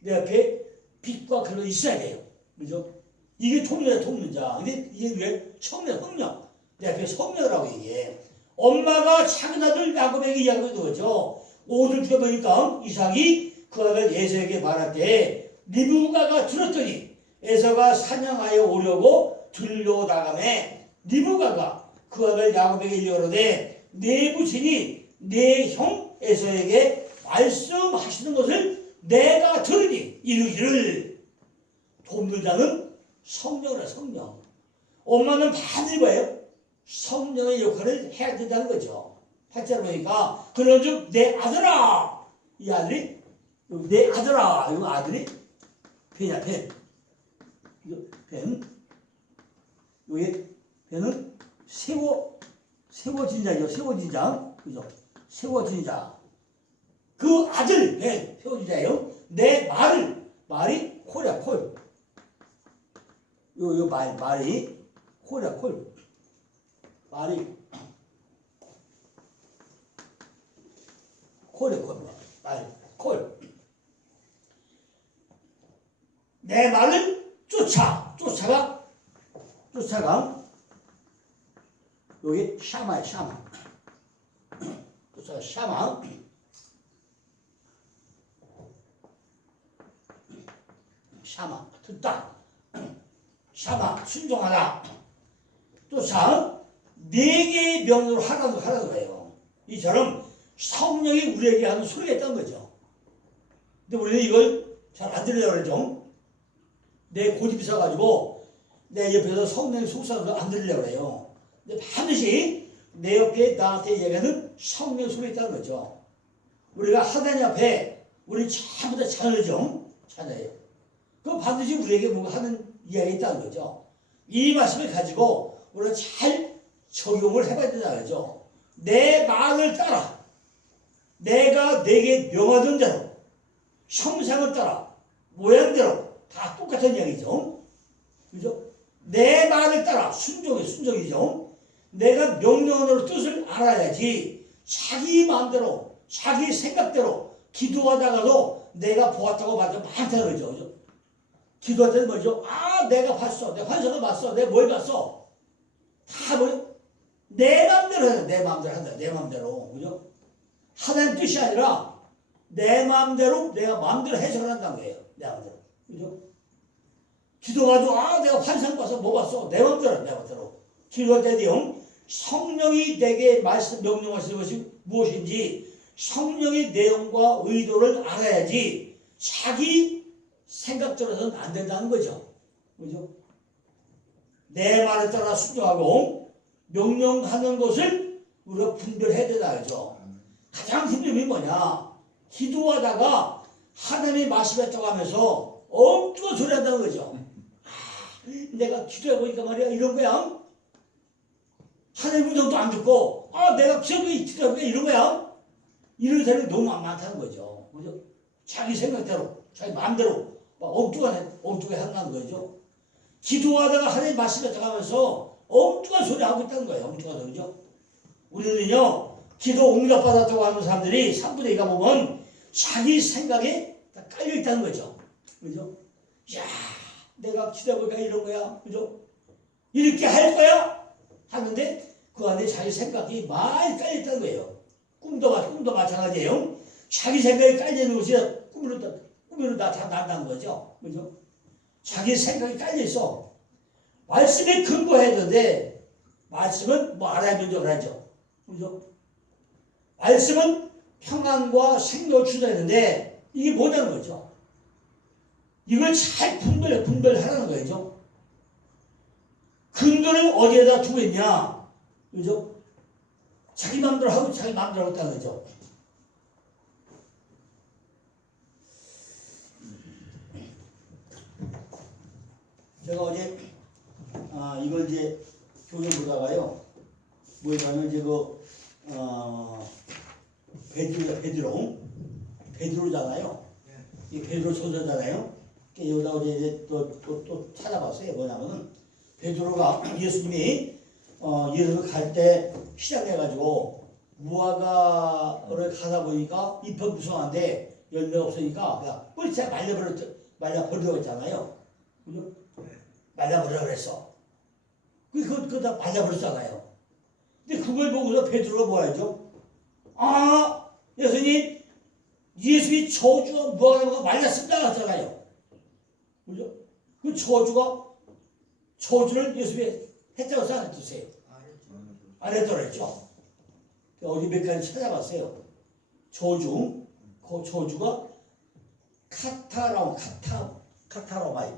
내 앞에 빛과 그림이 있어야 돼요. 그죠? 이게 돕는 자, 돕는 자. 근데 이게 왜? 성령. 내 앞에 성령이라고 얘기해. 엄마가 작은 아들 야곱에게 이야기하는 거죠. 오늘 들어보니까 이삭이 그 아들 에서에게 말할 때 리브가가 들었더니 에서가 사냥하여 오려고 들려나가매 리브가가 그 아들 야곱에게 이르되 내 부친이 내 형 에서에게 말씀하시는 것을 내가 들으니 이르기를 돕는 자는 성령이라 성령. 엄마는 반드시 뭐예요? 성령의 역할을 해야 된다는 거죠. 8절 보니까 그런즉 내 아들아 이 아들이 내 아들아 이거 아들이 뱀이야 뱀. 이거 뱀. 여기 뱀은 세워진자죠. 세워진자 그죠? 세워진자 그 아들 뱀 세워진자예요. 내 말이 콜이야 콜. 요 말이 콜이야 콜. 말이 콜이야 콜. 내 말을 쫓아가 여기 샤마야 샤마. 쫓아가 샤마 듣다. 샤마 순종하라. 쫓아 네 개의 명령을 하라는 거예요. 이처럼 성령이 우리에게 하는 소리가 있다는 거죠. 근데 우리는 이걸 잘 안 들으려고 그러죠. 내 고집이 있어가지고 내 옆에서 성령의 속삭임을 안 들으려고 그래요. 근데 반드시 내 옆에 나한테 얘기하는 성령의 소리가 있다는 거죠. 우리가 하나님 앞에 우리 전부 다 자녀죠. 자녀예요. 그 반드시 우리에게 뭔가 하는 이야기가 있다는 거죠. 이 말씀을 가지고 우리가 잘 적용을 해봐야 된다는 거죠. 내 말을 따라 내가 내게 명하던 대로 형상을 따라 모양대로 다 똑같은 이야기죠. 그죠? 내 말을 따라 순종이죠. 내가 명령으로 뜻을 알아야지 자기 마음대로 자기 생각대로 기도하다가도 내가 보았다고 말하면 많다는 거죠. 그죠? 기도할 때는 뭐죠? 아 내가 봤어. 내 환상을 봤어. 내가 뭘 봤어. 다 뭐요? 내 마음대로 해야 돼. 내 마음대로 한다. 내 마음대로. 그죠? 하나님 뜻이 아니라 내 마음대로 내가 마음대로 해석을 한다는 거예요. 내 마음대로. 그죠? 기도가도 아 내가 환상 봤어. 뭐 봤어. 내 마음대로. 기도할 때도요. 성령이 내게 말씀 명령하시는 것이 무엇인지 성령의 내용과 의도를 알아야지 자기 생각대로는 안 된다는 거죠. 그죠? 내 말에 따라 순종하고 명령하는 것을 우리가 분별해야 된다. 그죠? 가장 힘든 점이 뭐냐? 기도하다가 하나님이 말씀했다고 하면서 엉뚱한 소리 한다는 거죠. 내가 기도해보니까 말이야 이런 거야. 하나님 음성도 안 듣고 내가 기도해보니까 이런 거야. 이런 사람이 너무 많다는 거죠. 그죠? 자기 생각대로 자기 마음대로 엉뚱하게 한다는 거죠. 기도하다가 하나님 말씀했다고 하면서 엉뚱한 소리 하고 있다는 거예요. 엉뚱한 소리죠. 우리는요 기도 응답받았다고 하는 사람들이 3분의 2가 보면 자기 생각에 다 깔려있다는 거죠. 그죠? 야 내가 기도해보니까 이런 거야. 그죠? 이렇게 할 거야? 하는데 그 안에 자기 생각이 많이 깔려있다는 거예요. 꿈도 마찬가지예요. 자기 생각이 깔려있는 것이 꿈으로 나타난다는 거죠. 그죠? 자기 생각이 깔려있어. 말씀에 근거해야 되는데 말씀은 뭐 알아야 된다고 하죠. 그죠? 말씀은 평안과 생명을 주자는데 이게 뭐냐는 거죠. 이걸 잘 분별하라는 거죠. 근거를 어디에다 두고 있냐. 그죠? 자기 마음대로 하고 자기 마음대로 하고 있다는 거죠. 제가 어제 이걸 이제 교정 보다가요. 뭐냐면 이제 베드로잖아요. 이 베드로 소자잖아요. 여기다 우리 이제 또 찾아봤어요. 뭐냐면은 베드로가 예수님이 예루살렘 갈 때 시작해가지고 무화과를 가다 보니까 잎은 무성한데 열매가 없으니까 그냥 뿌리채 말려버리려고 했잖아요. 그죠? 말려버리려고 그랬어. 그다 말려버렸잖아요. 근데 그걸 보고서 베드로가 뭐 하죠? 아, 예수님, 예수의 저주가 무화과가 말렸습니다 하잖아요. 그죠? 그 저주를 예수님이 했다고 안 했으세요? 안 했다고 그랬죠? 어디 몇 가지 찾아봤어요. 저주, 그 저주가 카타로마이.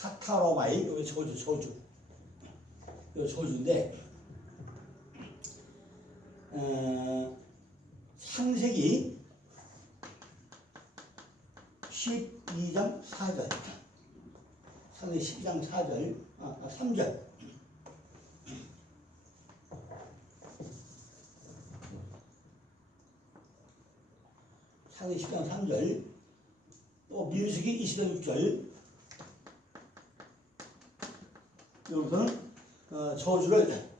카타로마이, 여기 저주. 이 저주인데, 창세기 12장 4절. 창세기 12장 4절, 3절. 창세기 10장 3절. 또 민수기 20장 6절. 여기서는 저주를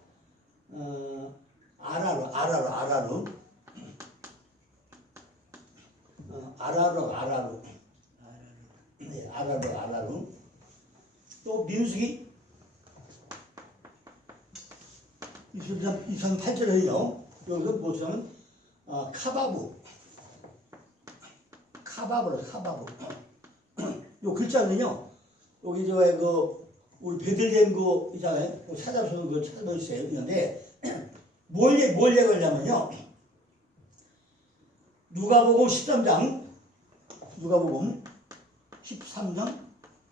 아라루 네, 아라루 또 민수기 28절에요. 여기서 보시면 카바브 요 글자는요 여기 우리 베들레헴 있잖아요. 찾아보세요. 있는데 뭘 얘기하냐면요. 누가복음 13장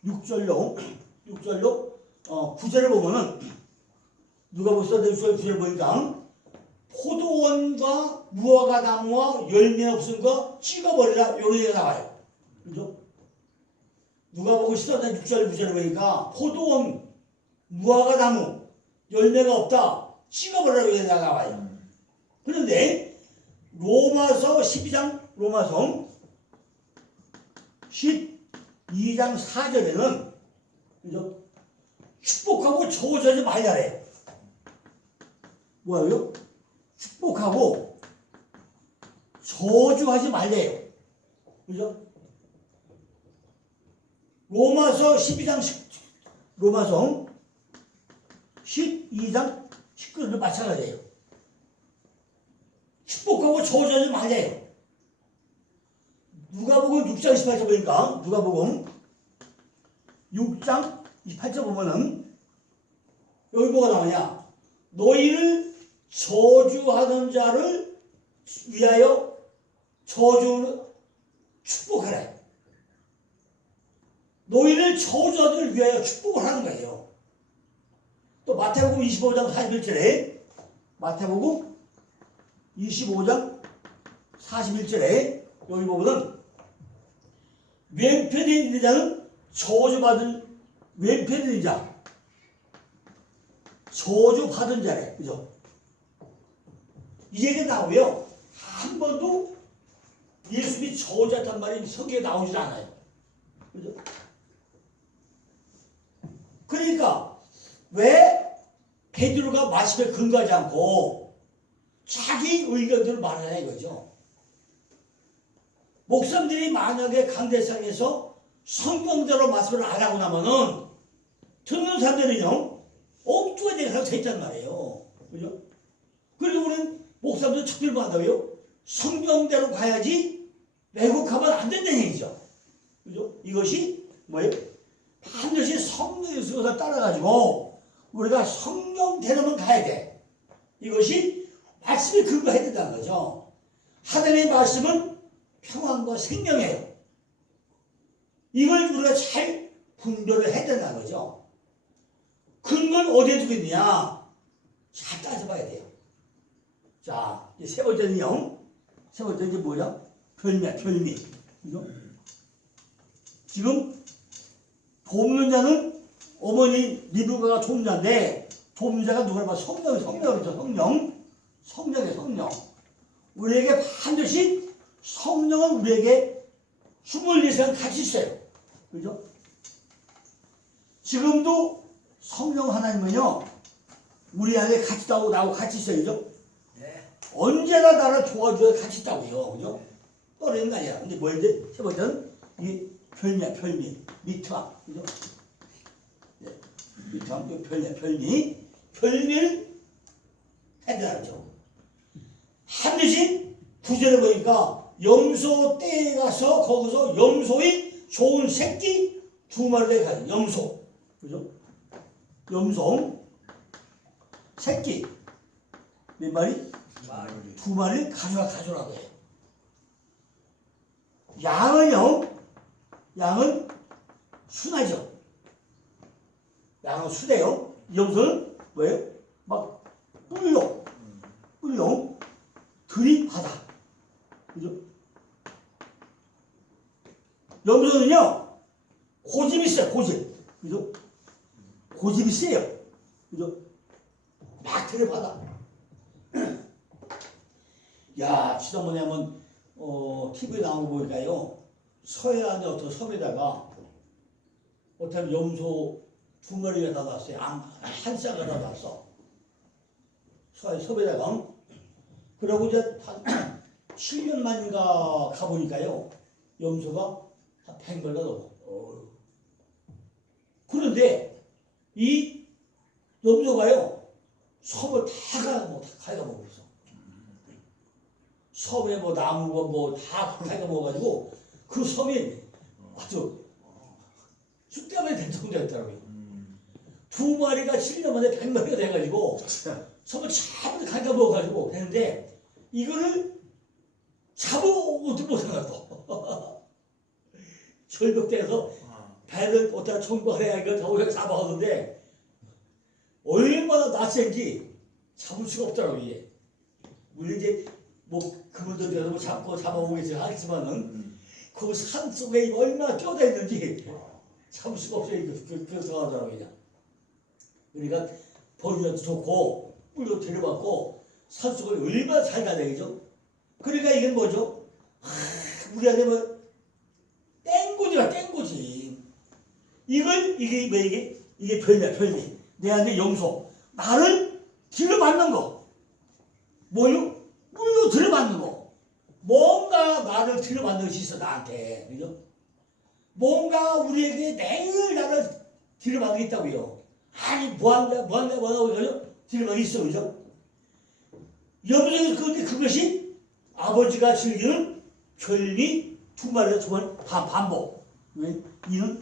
6절로 9절을 보면은 누가복음 13장 9절 보니까 포도원과 무화과 나무와 열매 없은 거 찍어버리라 이런 얘기가 나와요. 그죠? 누가복음 14장 6절 9절을 보니까 포도원, 무화과 나무, 열매가 없다. 찍어버리라고 얘기가 나와요. 그런데 로마서 12장 12장 4절에는 그죠? 축복하고 저주하지 말라래요. 뭐예요? 축복하고 저주하지 말래요. 그죠? 로마서 12장 19절도 마찬가지예요. 축복하고 저주하지 말래요. 누가복음 6장 28절 보니까 누가복음 6장 28절 보면은 여기 뭐가 나오냐? 너희를 저주하는 자를 위하여 축복하래. 너희를 저주하는 자를 위하여 축복을 하는 거예요. 또 마태복음 25장 41절에 마태복음 25장 41절에 여기 보면은 왼편에 있는 자는 저주받은 왼편에 있는 자 저주받은 자래. 그죠? 이 얘기가 나오고요. 한 번도 예수님이 저주했단 말이 성경에 나오질 않아요. 그죠? 그러니까 왜 베드로가 말씀에 근거하지 않고 자기 의견대로 말하냐 이거죠. 목사님들이 만약에 강대상에서 성경대로 말씀을 안 하고 나면은 듣는 사람들은요 엉뚱하게 가서 됐단 말이에요. 그죠? 그리고 우리는 목사님도 특별히 뭐 한다고요? 성경대로 가야지 왜곡하면 안 된다는 얘기죠. 그죠? 이것이 뭐예요? 반드시 성경에서 따라가지고 우리가 성경대로만 가야 돼. 이것이 말씀에 근거해야 된다는 거죠. 하나님의 말씀은 평안과 생명이에요. 이걸 우리가 잘 분별을 해야 된다는 거죠. 근거를 어디에 두고 있느냐? 잘 따져봐야 돼요. 자, 이제 세 번째는요. 세 번째는 이제 뭐냐? 별미야, 별미. 그죠? 지금 돕는 어머니 리브가가 돕자인데 돕자가 누구라 봐? 성령이죠. 성령이에요, 성령. 우리에게 반드시 성령은 우리에게 24시간 같이 있어요. 그죠? 지금도 성령 하나님은요, 우리 안에 같이 있다고 나하고 같이 있어요. 그죠? 네. 언제나 나를 도와줘야 같이 있다고요. 그죠? 떨어지는 거 아니야. 근데 뭐야, 이제 세 번째는 이 별미야, 별미. 미트와. 그죠? 네. 미트와 별미야, 별미. 별미를 해드라죠. 반드시 구절에 보니까 염소 떼에 가서 거기서 염소의 좋은 새끼 2마리를 가요. 염소. 그죠? 염소. 새끼. 몇 마리? 2마리 가져라고 해요. 양은요, 양은 순하죠. 양은 순해요. 염소는 뭐예요? 막 뿔용 들이받아. 그죠? 염소는요, 고집이 있어요, 고집. 그죠? 고집이 세요. 그죠? 막 들이받아. 야, 지난번에 한번 TV에 나온 거 보니까요, 서해안의 어떤 섬에다가 어떤 염소 2마리가 다 나왔어요. 한 쌍가 다 나왔어. 서해 섬에다가. 그러고 이제 한 7년 만인가 가보니까요, 염소가 한 100마리가 넘어. 그런데 이 염소가요, 섬을 다 갉아먹고 있어. 섬에 뭐 나무가 뭐 다 갉아먹어가지고 그 섬이 아주 쑥대밭이 된 정도였더라고요. 2마리가 7년 만에 100마리가 돼가지고 섬을 전부 갉아먹어가지고 되는데 이거를 잡아오지도 못하나 또. 절벽대에서 배를 어디다 청구하래야 이걸 저기서 잡아오는데 얼마나 낯센지 잡을 수가 없더라고요. 이게. 물론 이제 뭐 그분들 뭐 잡아오겠지 하지만은 그 산 속에 얼마나 껴다 있는지 잡을 수가 없어요. 그래서 하더라고요. 그냥. 그러니까 보기도 좋고 뿔도 들여받고 산 속을 얼마나 잘 다니죠. 그러니까 이건 뭐죠? 우리한테 뭐 땡고지가 땡고지. 이게 뭐 이게 별미야, 별미. 내한테 염소. 나를 들여받는 거. 뭐요? 물로 들여받는 거. 뭔가 나를 들여받는 것이 있어, 나한테. 그죠? 뭔가 우리에게 매일 나를 들여받는 게 있다고요. 아니, 뭐한다고, 그죠? 들여받는 게 있어, 그죠? 염소는 그것이 아버지가 즐기는 별미 2마리가 반복. 이는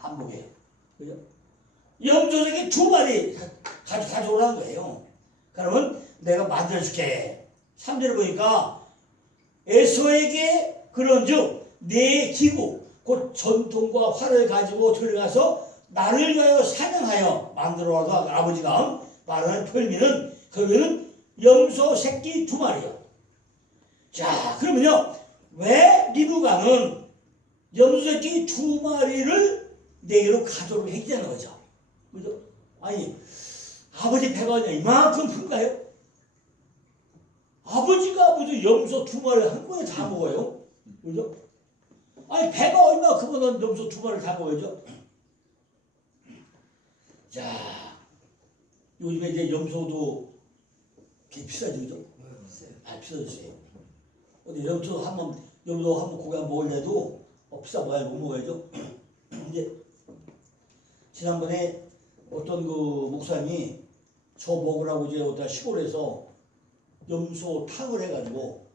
반복이에요. 그죠? 염소에게 2마리 가져오라는 거예요. 그러면 내가 만들어줄게. 3절에 보니까 에서에게 그런즉 내 기구 곧 전통과 활을 가지고 들어가서 나를 위하여 사냥하여 만들어와서 아버지가 말하는 별미는 거기는 염소 새끼 2마리요. 자, 그러면요, 왜 리브가는 염소 새끼 2마리를 내게로 가져오게 했다는 거죠. 그죠? 아니, 아버지 배가 이만큼 큰가요? 아버지가 무슨 염소 2마리 한 번에 다 먹어요? 그죠? 아니, 배가 얼마나 크면 염소 2마리 다 먹어야죠? 자, 요즘에 이제 염소도 개 비싸죠, 그죠? 비싸졌어요. 근데 염소 한번 고기 한번 먹으려도 비싸 뭐야, 못 먹어야죠? 이제 지난번에 어떤 그 목사님이 저 먹으라고 이제 어디다 시골에서 염소 탕을 해가지고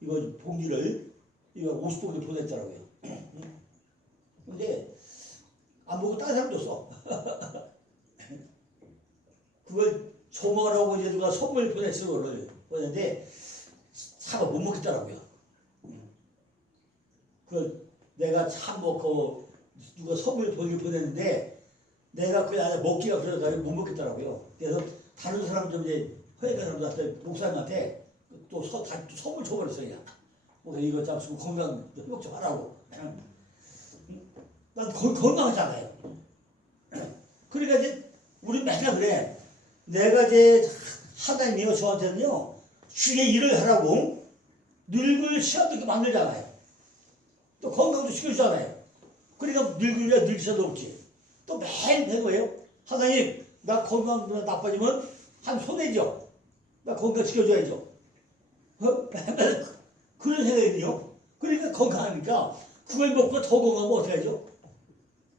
이거 봉지를 이거 50봉지 보냈더라고요. 근데 안 먹고 다른 사람 줬어. 그걸 저 먹으라고 이제 누가 선물 보냈어. 그걸 보냈는데 차가 못 먹겠더라고요. 그 내가 참 먹고 누가 선물 보냈는데 내가 그 안에 먹기가 그래서 못 먹겠더라고요. 그래서 다른 사람들 이제 회의가 사람들한테 목사님한테 또 선물 줘버렸어요. 그냥. 뭐 이거 잡수고 건강 회복 좀 하라고. 난 건강하잖아요. 그러니까 이제 우리 맨날 그래. 내가 이제 하나님이요 저한테는요 주의 일을 하라고 늙을 시간도 이렇게 만들잖아요. 또 건강도 시켜주잖아요. 그러니까 늙으려 늙기도 없지. 또 매일 된 거예요. 하나님 나 건강 나빠지면 한 손해죠. 나 건강 지켜줘야죠. 그런 생각이요. 그러니까 건강하니까 그걸 먹고 더 건강하면 어떻게 하죠?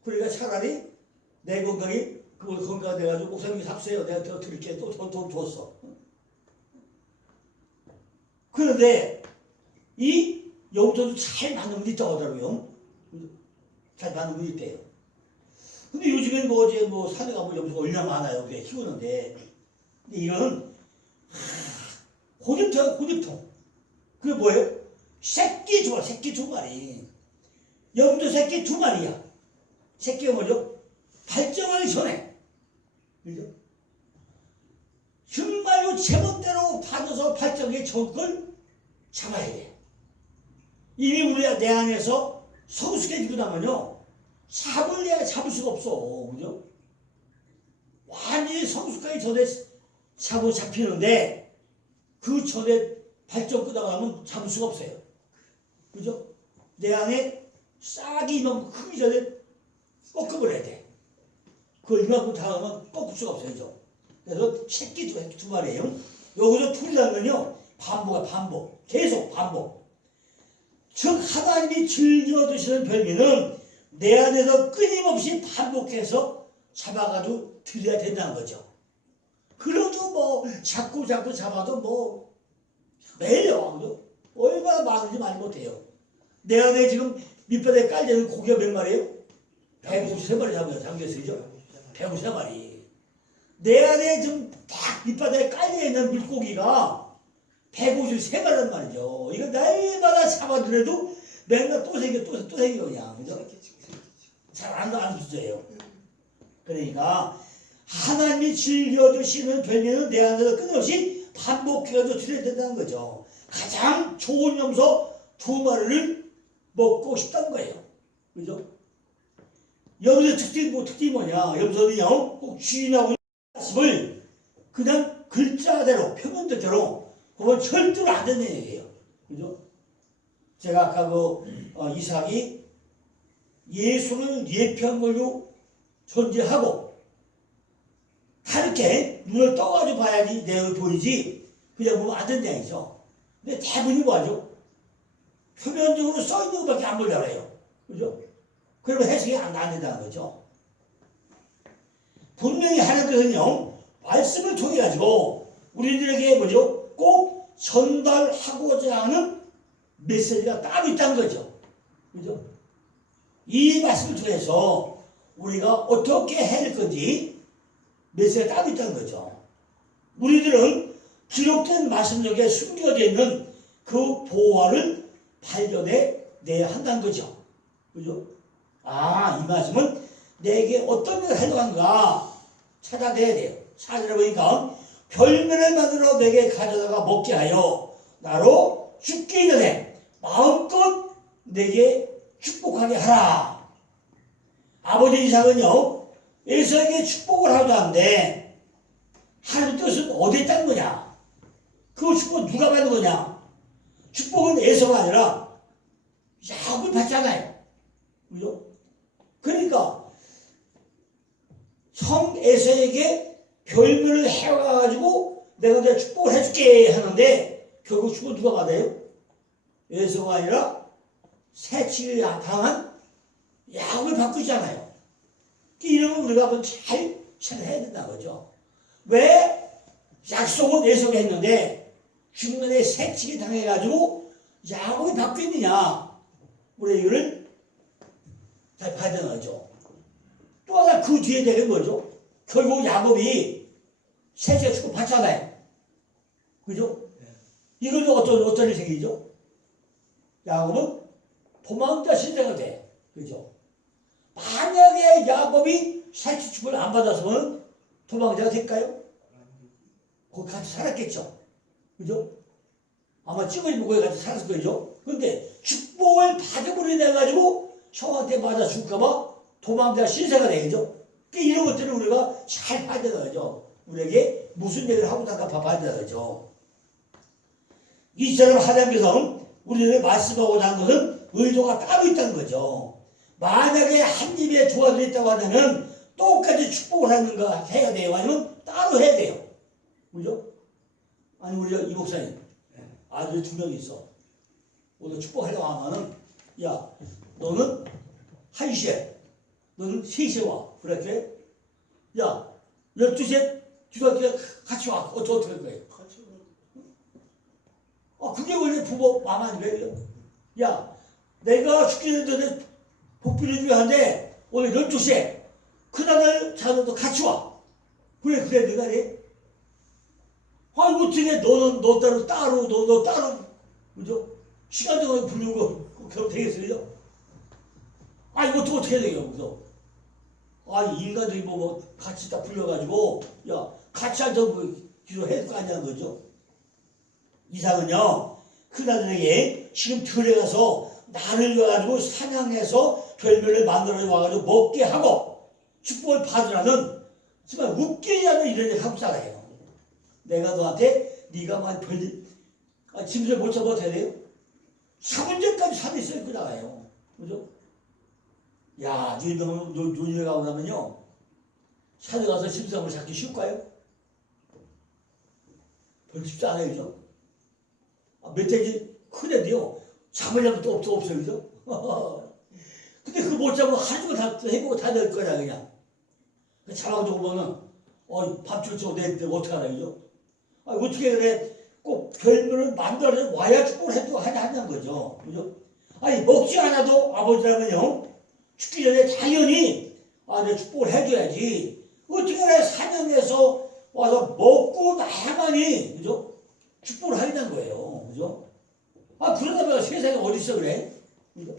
그러니까 차라리 내 건강이 그걸 건강돼가지고 목사님이 삽세요. 내가 더 드릴게. 또 돈 줬어. 그런데 이 염소도 잘 맞는 분이 있다고 하더라고요. 잘 맞는 분이 있대요. 근데 요즘엔 뭐 이제 뭐 산에 가면 염소가 얼마나 많아요. 그래 키우는데. 근데 이런 호집통. 그게 뭐예요? 새끼 두 마리. 염소 새끼 두 마리야. 새끼가 뭐죠? 발정하기 전에. 그죠? 정말로 제멋대로 받아서 발정의 전걸 잡아야 돼. 이미 우리가 내 안에서 성숙해지고 나면요. 잡을 내가 잡을 수가 없어. 그죠? 완전히 성숙하기 전에 잡히는데 그 전에 발정 끄다가 하면 잡을 수가 없어요. 그죠? 내 안에 싹이 이만큼 크기 전에 꺾어버려야 돼. 그 이만큼 다가가면 꺾을 수가 없어요. 그죠? 그래서 새끼 두 마리예요. 여기서 둘이라면요. 반복. 계속 반복. 즉 하나님이 즐겨 드시는 별미는 내 안에서 끊임없이 반복해서 잡아가지고 드려야 된다는 거죠. 그래도 뭐 자꾸 잡아도 뭐 매일요. 그죠? 얼마나 많은지 말 못해요. 내 안에 지금 밑바닥에 깔려있는 고기가 몇 마리예요? 153마리 잠겼어요. 153마리. 내 안에 지금 딱 밑바닥에 깔려있는 물고기가 153마리란 말이죠. 이거 날마다 잡아들여도 맨날 또 생겨 그냥. 그죠? 잘 안 주져요. 그러니까 하나님이 즐겨주시는 별미는 내 안에서 끊임없이 반복해서 드려야 된다는 거죠. 가장 좋은 염소 두 마리를 먹고 싶다는 거예요. 그죠? 염소의 특징이 뭐냐? 염소는요, 꼭 주인하고 말씀을 그냥 글자대로, 표면대로 그건 절대로 안 되는 얘기예요. 그죠? 제가 아까 이삭이 예수를 예표한 걸로 존재하고 다르게 눈을 떠가지고 봐야지 내용이 보이지 그냥 보면 안 된다는 얘기죠. 근데 대부분이 뭐하죠? 표면적으로 써있는 것밖에 안 보려고 해요. 그죠? 그러면 해석이 안 된다는 거죠. 분명히 하나님께서는요, 말씀을 통해 가지고 우리들에게 뭐죠? 꼭 전달하고자 하는 메시지가 따로 있다는 거죠. 그죠? 이 말씀을 통해서 우리가 어떻게 해야 될 건지 메시지가 따로 있다는 거죠. 우리들은 기록된 말씀 속에 숨겨져 있는 그 보화를 발견해 내야 한다는 거죠. 그죠? 아, 이 말씀은 내게 어떤 일을 하려고 하는가 찾아내야 돼요. 찾아보니까 별면을 만들어 내게 가져다가 먹게 하여 나로 죽기 전에 마음껏 내게 축복하게 하라. 아버지 이삭은요, 에서에게 축복을 하려 하는데 하나님 뜻은 어디에 있다는 거냐? 그 축복은 누가 받는 거냐? 축복은 에서가 아니라 야곱이 받잖아요. 그죠? 그러니까 형 에서에게 별문을 해와가지고 내가 축복을 해줄게 하는데 결국 축복을 누가 받아요? 에서가 아니라 새치를 당한 야곱을 받고 있잖아요. 이런 걸 우리가 한번 잘 해야 된다는 거죠. 왜 약속을 내속했는데 중간에 색치기 당해가지고 야곱이 바뀌었느냐? 우리 이거를 다 봐야 되는 거죠. 또 하나 그 뒤에 되는 거죠. 결국 야곱이 셋째 축복 받잖아요. 그죠? 이건 어떤 일생이죠? 야곱은 도망자 신세가 돼. 그죠? 만약에 야곱이 셋째 축복을 안 받았으면 도망자가 될까요? 거기 같이 살았겠죠. 그죠? 아마 찌그리고 거기 같이 살았을 거죠. 근데 축복을 받음으로 인해가지고 형한테 맞아 줄까봐 도망자 신세가 되겠죠. 이런 것들을 우리가 잘 봐야 되는 거죠. 우리에게 무슨 얘기를 하고 있다가 봐야 되는 거죠. 이처럼 하나님께서 우리를 말씀하고자 하는 것은 의도가 따로 있다는 거죠. 만약에 한 입에 두 아들이 있다고 하면 똑같이 축복을 하는가 해야 돼요? 아니면 따로 해야 돼요? 그죠? 아니 우리 이 목사님 아들이 2명 있어. 오늘 축복하려고 하면은 야 너는 1시에 너는 3시에 와. 그래? 야 12시에 주학교에 같이 와. 어떻게 할 거예요? 그게 원래 부모 마음 아니에요? 야 내가 죽기 전에 복비를 중요한데 오늘 12시에 그날을 자녀도 같이 와. 그래 내가 해. 아니 어떻게 너는 너 따로 너 따로 그죠? 시간 정하게 부르고 그럼 되겠어요? 아니 어떻게 돼요? 그래서 인간들이 뭐 같이 다 불려가지고 야 같이 앉아서 기도해야 거 아니냐는 거죠. 이상은요 그나들에게 지금 들에 가서 나를 가지고 사냥해서 별별을 만들어 와가지고 먹게 하고 축복을 받으라는 정말 웃기지 않는 이런 얘기 하고 살아요. 내가 너한테 네가 별일 짐승을 못 잡아 어떻게 돼요? 3문제까지 산에 있을 거잖아요. 그죠? 야, 눈이 가고 나면요 산에 가서 짐승을 잡기 쉬울까요? 별로 쉽지 않아요. 그죠? 멧돼지 큰애도요 잡으려면 또 없어요. 그죠? 근데 그거 못 잡으면 하루 종일 다 해보고 다 될 거야 그냥. 잡아가지고 보면은 밥줄쳐 내는데 어떡하나 그죠? 어떻게 그래? 꼭 별명을 만들어서 와야 축복을 해도 하냐는 거죠. 그죠? 먹지 않아도 아버지라면요 죽기 전에 당연히 내 축복을 해줘야지. 어떻게 그래? 사냥해서 와서 먹고 나야만이 그죠? 축복을 하겠다는 거예요. 그죠? 그러다 보니까 세상에 어디 있어 그래? 그죠?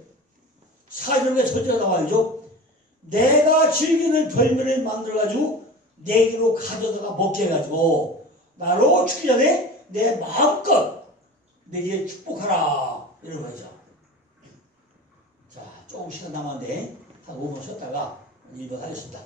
사전에 전제가 나와야죠. 내가 즐기는 별명을 만들어가지고 내게로 가져다가 먹게 해가지고 나로 죽기 전에 내 마음껏 내게 축복하라 이런 거죠. 자, 조금 시간 남았는데 한 5분 쉬었다가 일번 하겠습니다.